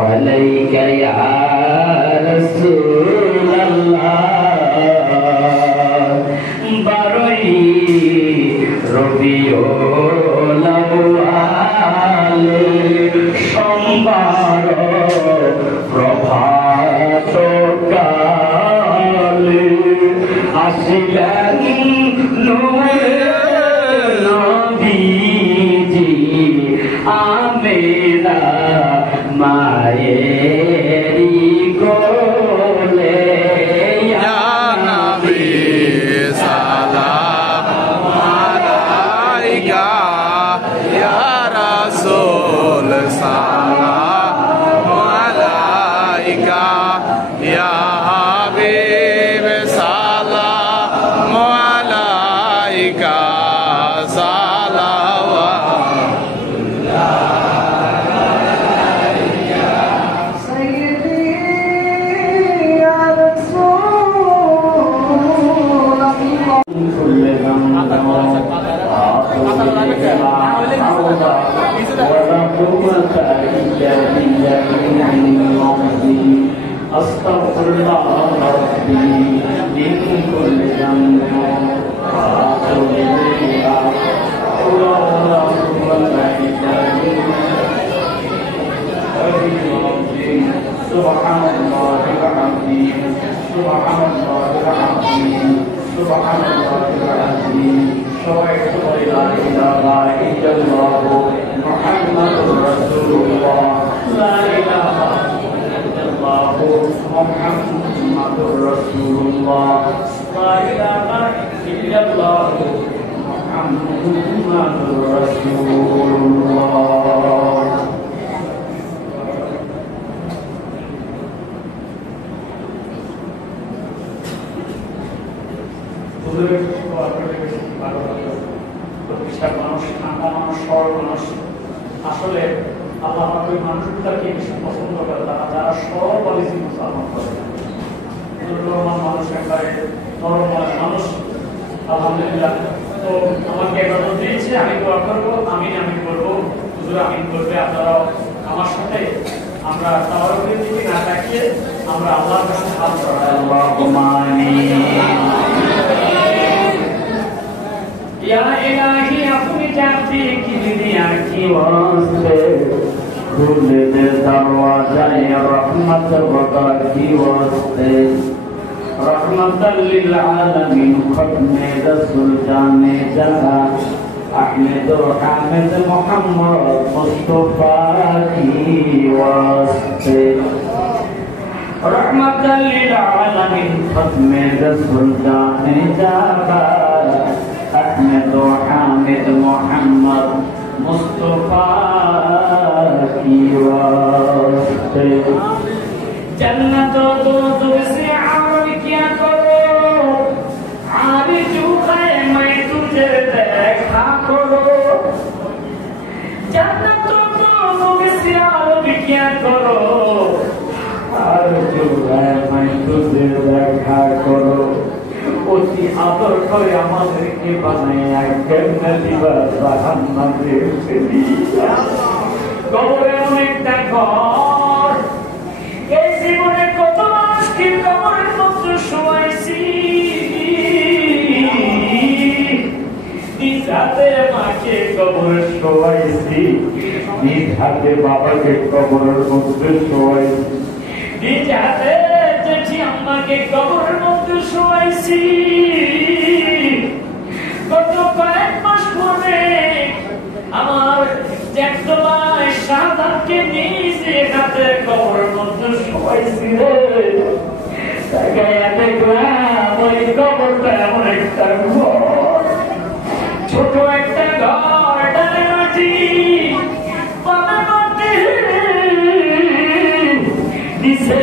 আলাইকা ইয়া রাসূল সোমবার প্রভাত কালে আসিলেন নবীজি আমেনা মায়েরি কোলে ইয়া নবী সালাম আলাইকা ইয়া রাসূল সালাম আলাইকা ইয়া হাবিব সালাম আলাইকা أستغفر الله ربي من كل ذنب وأتوب إليه ولا قوة إلا بالله سبحان الله العظيم سبحان الله العظيم سبحان الله العظيم شهدت لا إله إلا الله محمد رسول الله لا إله إلا الله محمد رسول الله لا إله إلا الله محمد رسول الله প্রতিষ্ঠার মানুষ ঠান্ডা মানুষ সরল মানুষ আসলে আল্লাহ ওই মানুষগুলোকে বেশি পছন্দ করে তারা যারা সরল পলিসি মুসলমান করে মানুষ একবারে নরম মানুষ আলহামদুলিল্লাহ তো আমাকে এবার দিয়েছে আমি দোয়া করবো আমি করবো হুজুর আমিন করবে আপনারাও আমার সাথে আমরা তাওয়ারুকের দিকে না তাকিয়ে আমরা আল্লাহর কাছে হাত বাড়াই আল্লাহুম্মা আমিন या इलाही अपनी जाती की दुनिया की वास्ते खुल दे दरवाजा रहमत वका की वास्ते रहमतल लिल आलमीन खत्मे रसूल जाने जहां अहमद हामिद मोहम्मद मुस्तफा की वास्ते रहमतल लिल आलमीन खत्मे रसूल जाने जाकर अहमद हामिद मोहम्मद मुस्तफा की वास्ते जन्नत दोज़ख से आर क्या करो आरज़ू है मैं तुझे देखा करो जन्नत दोज़ख से आर क्या करो आरज़ू है मैं तुझे देखा करो उसी आदर করে আমাদেরকে বানায়া জান্নাতি বা জাহান্নামের ফেলিয়া কবরে অনেকটা ঘর এই জীবনে কত মানুষকে কবরের মধ্যে শোয়াইছি নিজ হাতে মাকে কবরে শোয়াইছি নিজ হাতে বাবাকে কবরের মধ্যে শোয়াইছি নিজ হাতে জেঠি আম্মাকে কবরের মধ্যে শোয়াইছি গত কয়েক মাস পরে আমার জ্যাঠতো ভাই শাহাদাতকে নিজে হাতে কবরের মধ্যে শোয়াইছি রে তাকায়া দেখলাম ওই কবরটা এমন একটা ঘর ছোট একটা ঘর ডালে মাটি বামে মাটি নিচে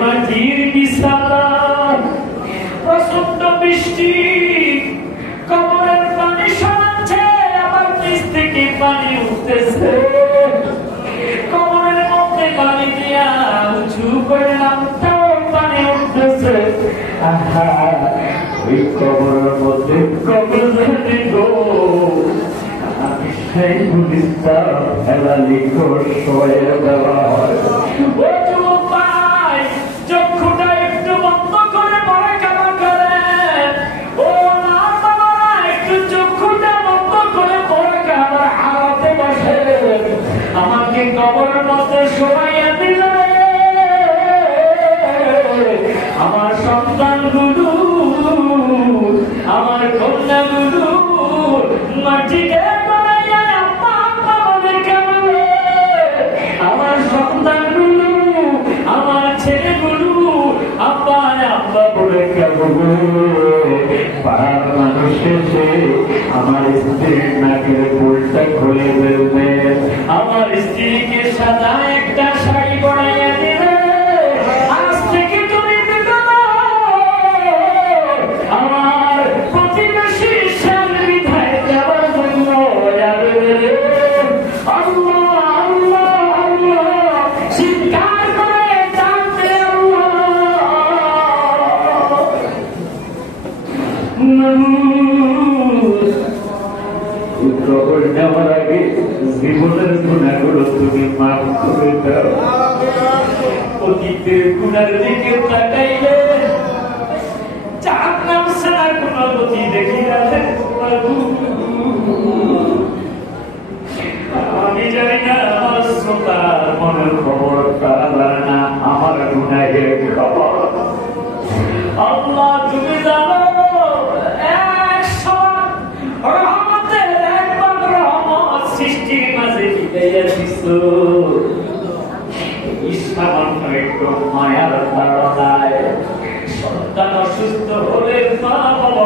মাটির বিছানা প্রচন্ড বৃষ্টি কবরের পানি সরাচ্ছে আবার নিচ থেকে পানি উঠতেছে কবরের মধ্যে পানি দিয়া উঁচু করলাম তাও পানি উঠতেছে ওই কবরের মধ্যে কবর জানি গো আমি সেই পুলিশটা হেলালি শোয়ে দেওয়া হয় চক্ষুটা একটু বন্ধ করে পড়ে কামা করেন ও না বাবা একটু চক্ষুটা বন্ধ করে পড়ে কামা হারাতে বসে আমাকে কবরের মধ্যে শোয়াইয়া দিলে আমার সন্তানগুলো আমার কন্যাগুলো মাটিকে বানাইয়া আম্মা আম্মা বলে কামড়ে আমার সন্তানগুলো আমার ছেলেগুলো আব্বা আব্বা বলে কামড়ে পাড়ার মানুষ এসে আমার স্ত্রীর নাকের ফুলটা খুলে ফেলবে আমার স্ত্রীকে সাদা একটা শাড়ি পরাইয়া দিবে আজ থেকে তুমি আমার প্রতিবেশী স্বামী বিধায় দেওয়ার জন্য যাবে আল্লাহ আল্লাহ আল্লাহ চিৎকার করে ডাকতে কবর নেওয়ার আগে জীবনের গুণাগুলো তুমি মাফ করে দাও অতীতের গুণার দিকে তাকাইলে জাহান্নাম ছাড়া কোনো গতি দেখি না আমি জানি না আমার শ্রোতার মনের খবর তারা জানে না আমার গুনাহের খবর আল্লাহ তুমি জানো রহমতের একবার রহমত সৃষ্টির মাঝে বিদাইয়া দিছ সামান্য একটু মায়ার ধারণায় সন্তান অসুস্থ হলে মা বাবা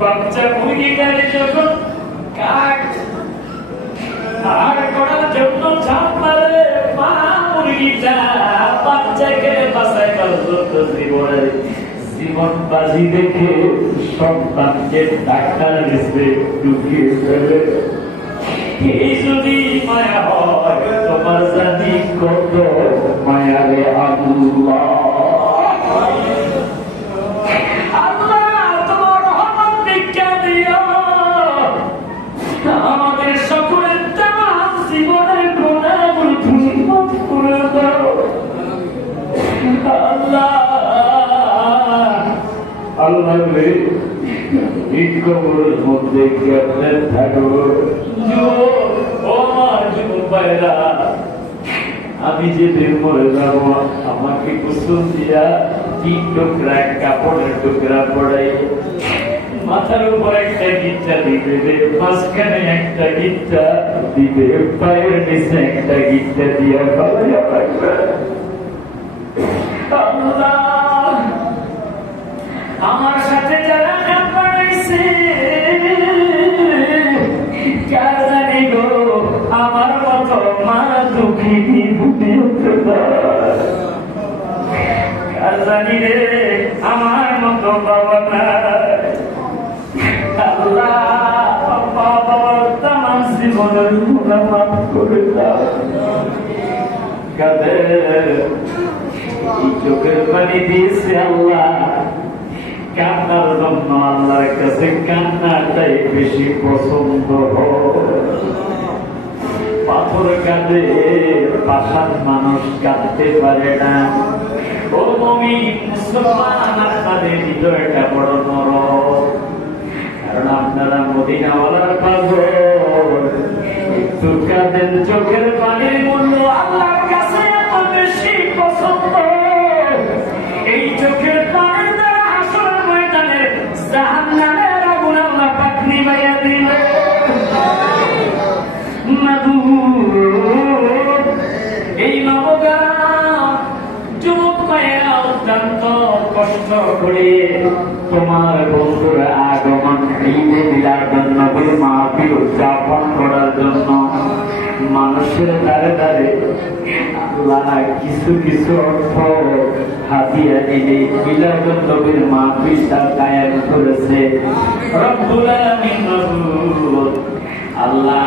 বাচ্চা মুরগিটারে যখন কাক আর করার জন্য ঝাঁপ মারে মা মুরগিটা বাচ্চাকে বাঁচাই জীবন বাজি দেখে সন্তানকে ডাক্তার কাছে ঢুকিয়ে ফেলে এই যদি মায়া হয় তোমার জানি কত মায়া রে আল্লাহ আল্লাহ তোমার রহমত ভিক্ষা দিও আমাদের সকলের তামাম জীবনের গুনাহগুলো তুমি মাফ করে দাও আল্লাহ আল্লাহ রে এই কবরের মধ্যে কেমনে থাকবো আমি যেদিন মরে যাব আমাকে গোসল দিয়া 3 টুকরা কাপড়ের টুকরা পড়াই মাথার উপর একটা গিট্টা দিবে, মাঝখানে একটা গিট্টা দিবে, পায়ের নিচে একটা গিট্টা দিয়ে ভালো রাখবে। আমার সাথে যারা নাম বানাইছে জানি গো, আমার মতো মা দুঃখী বুঝে উঠতে জানি রে, আমার মতো বাবা না। আল্লাহ বাবার তামাম জীবনের গুনাহ মাফ করে দাও। কাদের চোখের পানি দিয়েছে আল্লাহ, কান্নার জন্য আল্লাহর কাছে কান্নাটাই বেশি পছন্দ হয়। পাথর কাঁদে, পাষাণ মানুষ কাঁদতে পারে না। ও মুমিন মুসলমান, আপনাদের হৃদয়টা বড় নরম, কারণ আপনারা মদিনাওয়ালার পাগল। একটু কাঁদেন, চোখের পানির মূল্য আল্লাহর কাছে এত বেশি পছন্দ। এই চোখের পানির দ্বারা হাসরের ময়দানে জাহান্নামের আগুন আল্লাহ পাক নিভাইয়া দিলেন। এই নবগ্রাম যুবক মায়েরা অত্যন্ত কষ্ট করে তোমার বন্ধুরা আগমন ঈদে মিলাদুন নবীর মাহফিল উদযাপন করার জন্য মানুষের দ্বারে দ্বারে আল্লাহ কিছু কিছু অর্থ হাতিয়া দিলে মিলাদুন নবীর মাহফিলটা কায়েম করেছে। রব্বুল আলামিন আল্লাহ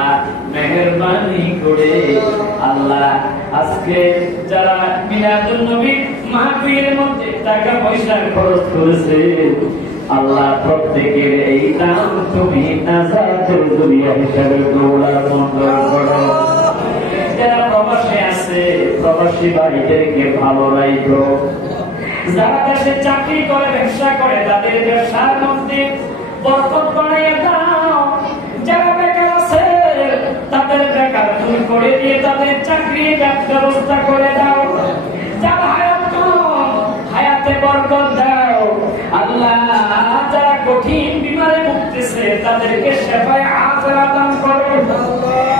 মেহেরবানি করে আল্লাহ আজকে যারা মিলাদুন নবী মাহফিলের মধ্যে টাকা পয়সা খরচ করেছে, আল্লাহ প্রত্যেকের এই দান তুমি নাজাতের জরিয়া হিসাবে দৌড়ার মন্ডল করো। যারা প্রবাসে আছে প্রবাসী ভাইদেরকে ভালো রাখো। যারা দেশে চাকরি করে ব্যবসা করে তাদের ব্যবসার মধ্যে বরকত বাড়াইয়া দাও। যারা বেকার আছে তাদের বেকার দূর করে দিয়ে তাদের চাকরি ব্যবস্থা করে দাও। যারা হায়াতে বরকত দাও আল্লাহ। যারা কঠিন বিমারে ভুগতেছে তাদেরকে সেবায় আজরা দান করো।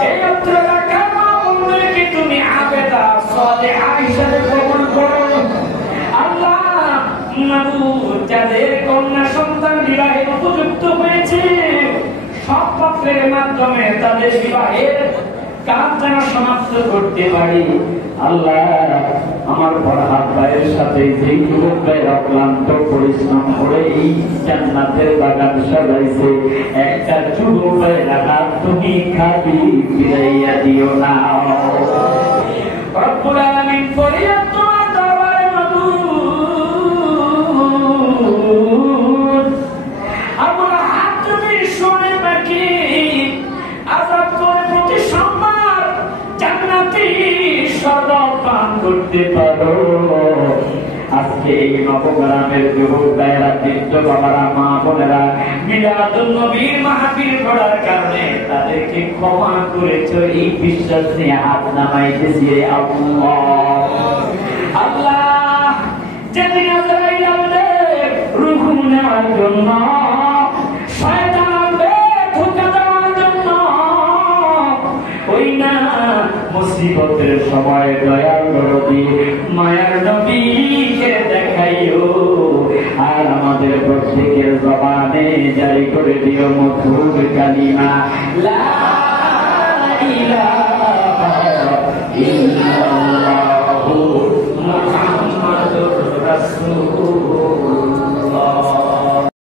এই অত্র এলাকার মা-বোনদেরকে তুমি আবেদা সালেহা হিসেবে কবুল করো আল্লাহ। যাদের কন্যা সন্তান বিবাহের উপযুক্ত হয়েছে সব পত্রের মাধ্যমে তাদের বিবাহের কাজ যেন সমাপ্ত করতে পারি আল্লাহ। আমার ফরহাদ ভাইয়ের সাথে যে যুবক ভাই অক্লান্ত পরিশ্রম করে এই জান্নাতের বাগান সাজাইছে, একটা যুবক ভাই রাখা তুমি খাবি ফিরাইয়া দিও না। রব্বুল আলামিন ফরিয়াদ তোমার দরবারে মাবুদ, আমার হাত তুমি শুনে নাকি আযাব করে প্রতি সোমবার জান্নাতি শরবত পান করতে পারো। আজকে এই নবগ্রামের যুবক ভাইয়েরা, বৃদ্ধ বাবারা, মা বোনেরা মিলাদুন নবীর মাহফিল করার কারণে তাদেরকে ক্ষমা করেছো, এই বিশ্বাস নিয়ে হাত নামাইতেছি আল্লাহ। যেদিন আজরাইল আসবে রূহ নেওয়ার জন্য, শয়তান আসবে ধোঁকা দেওয়ার জন্য, ওই না মুসিবতের সময় দয়াল দরদি মায়ার নবীকে দেখাইও। আর আমাদের প্রত্যেকের জবানে জারি করে দিও মধুর কালিমা লা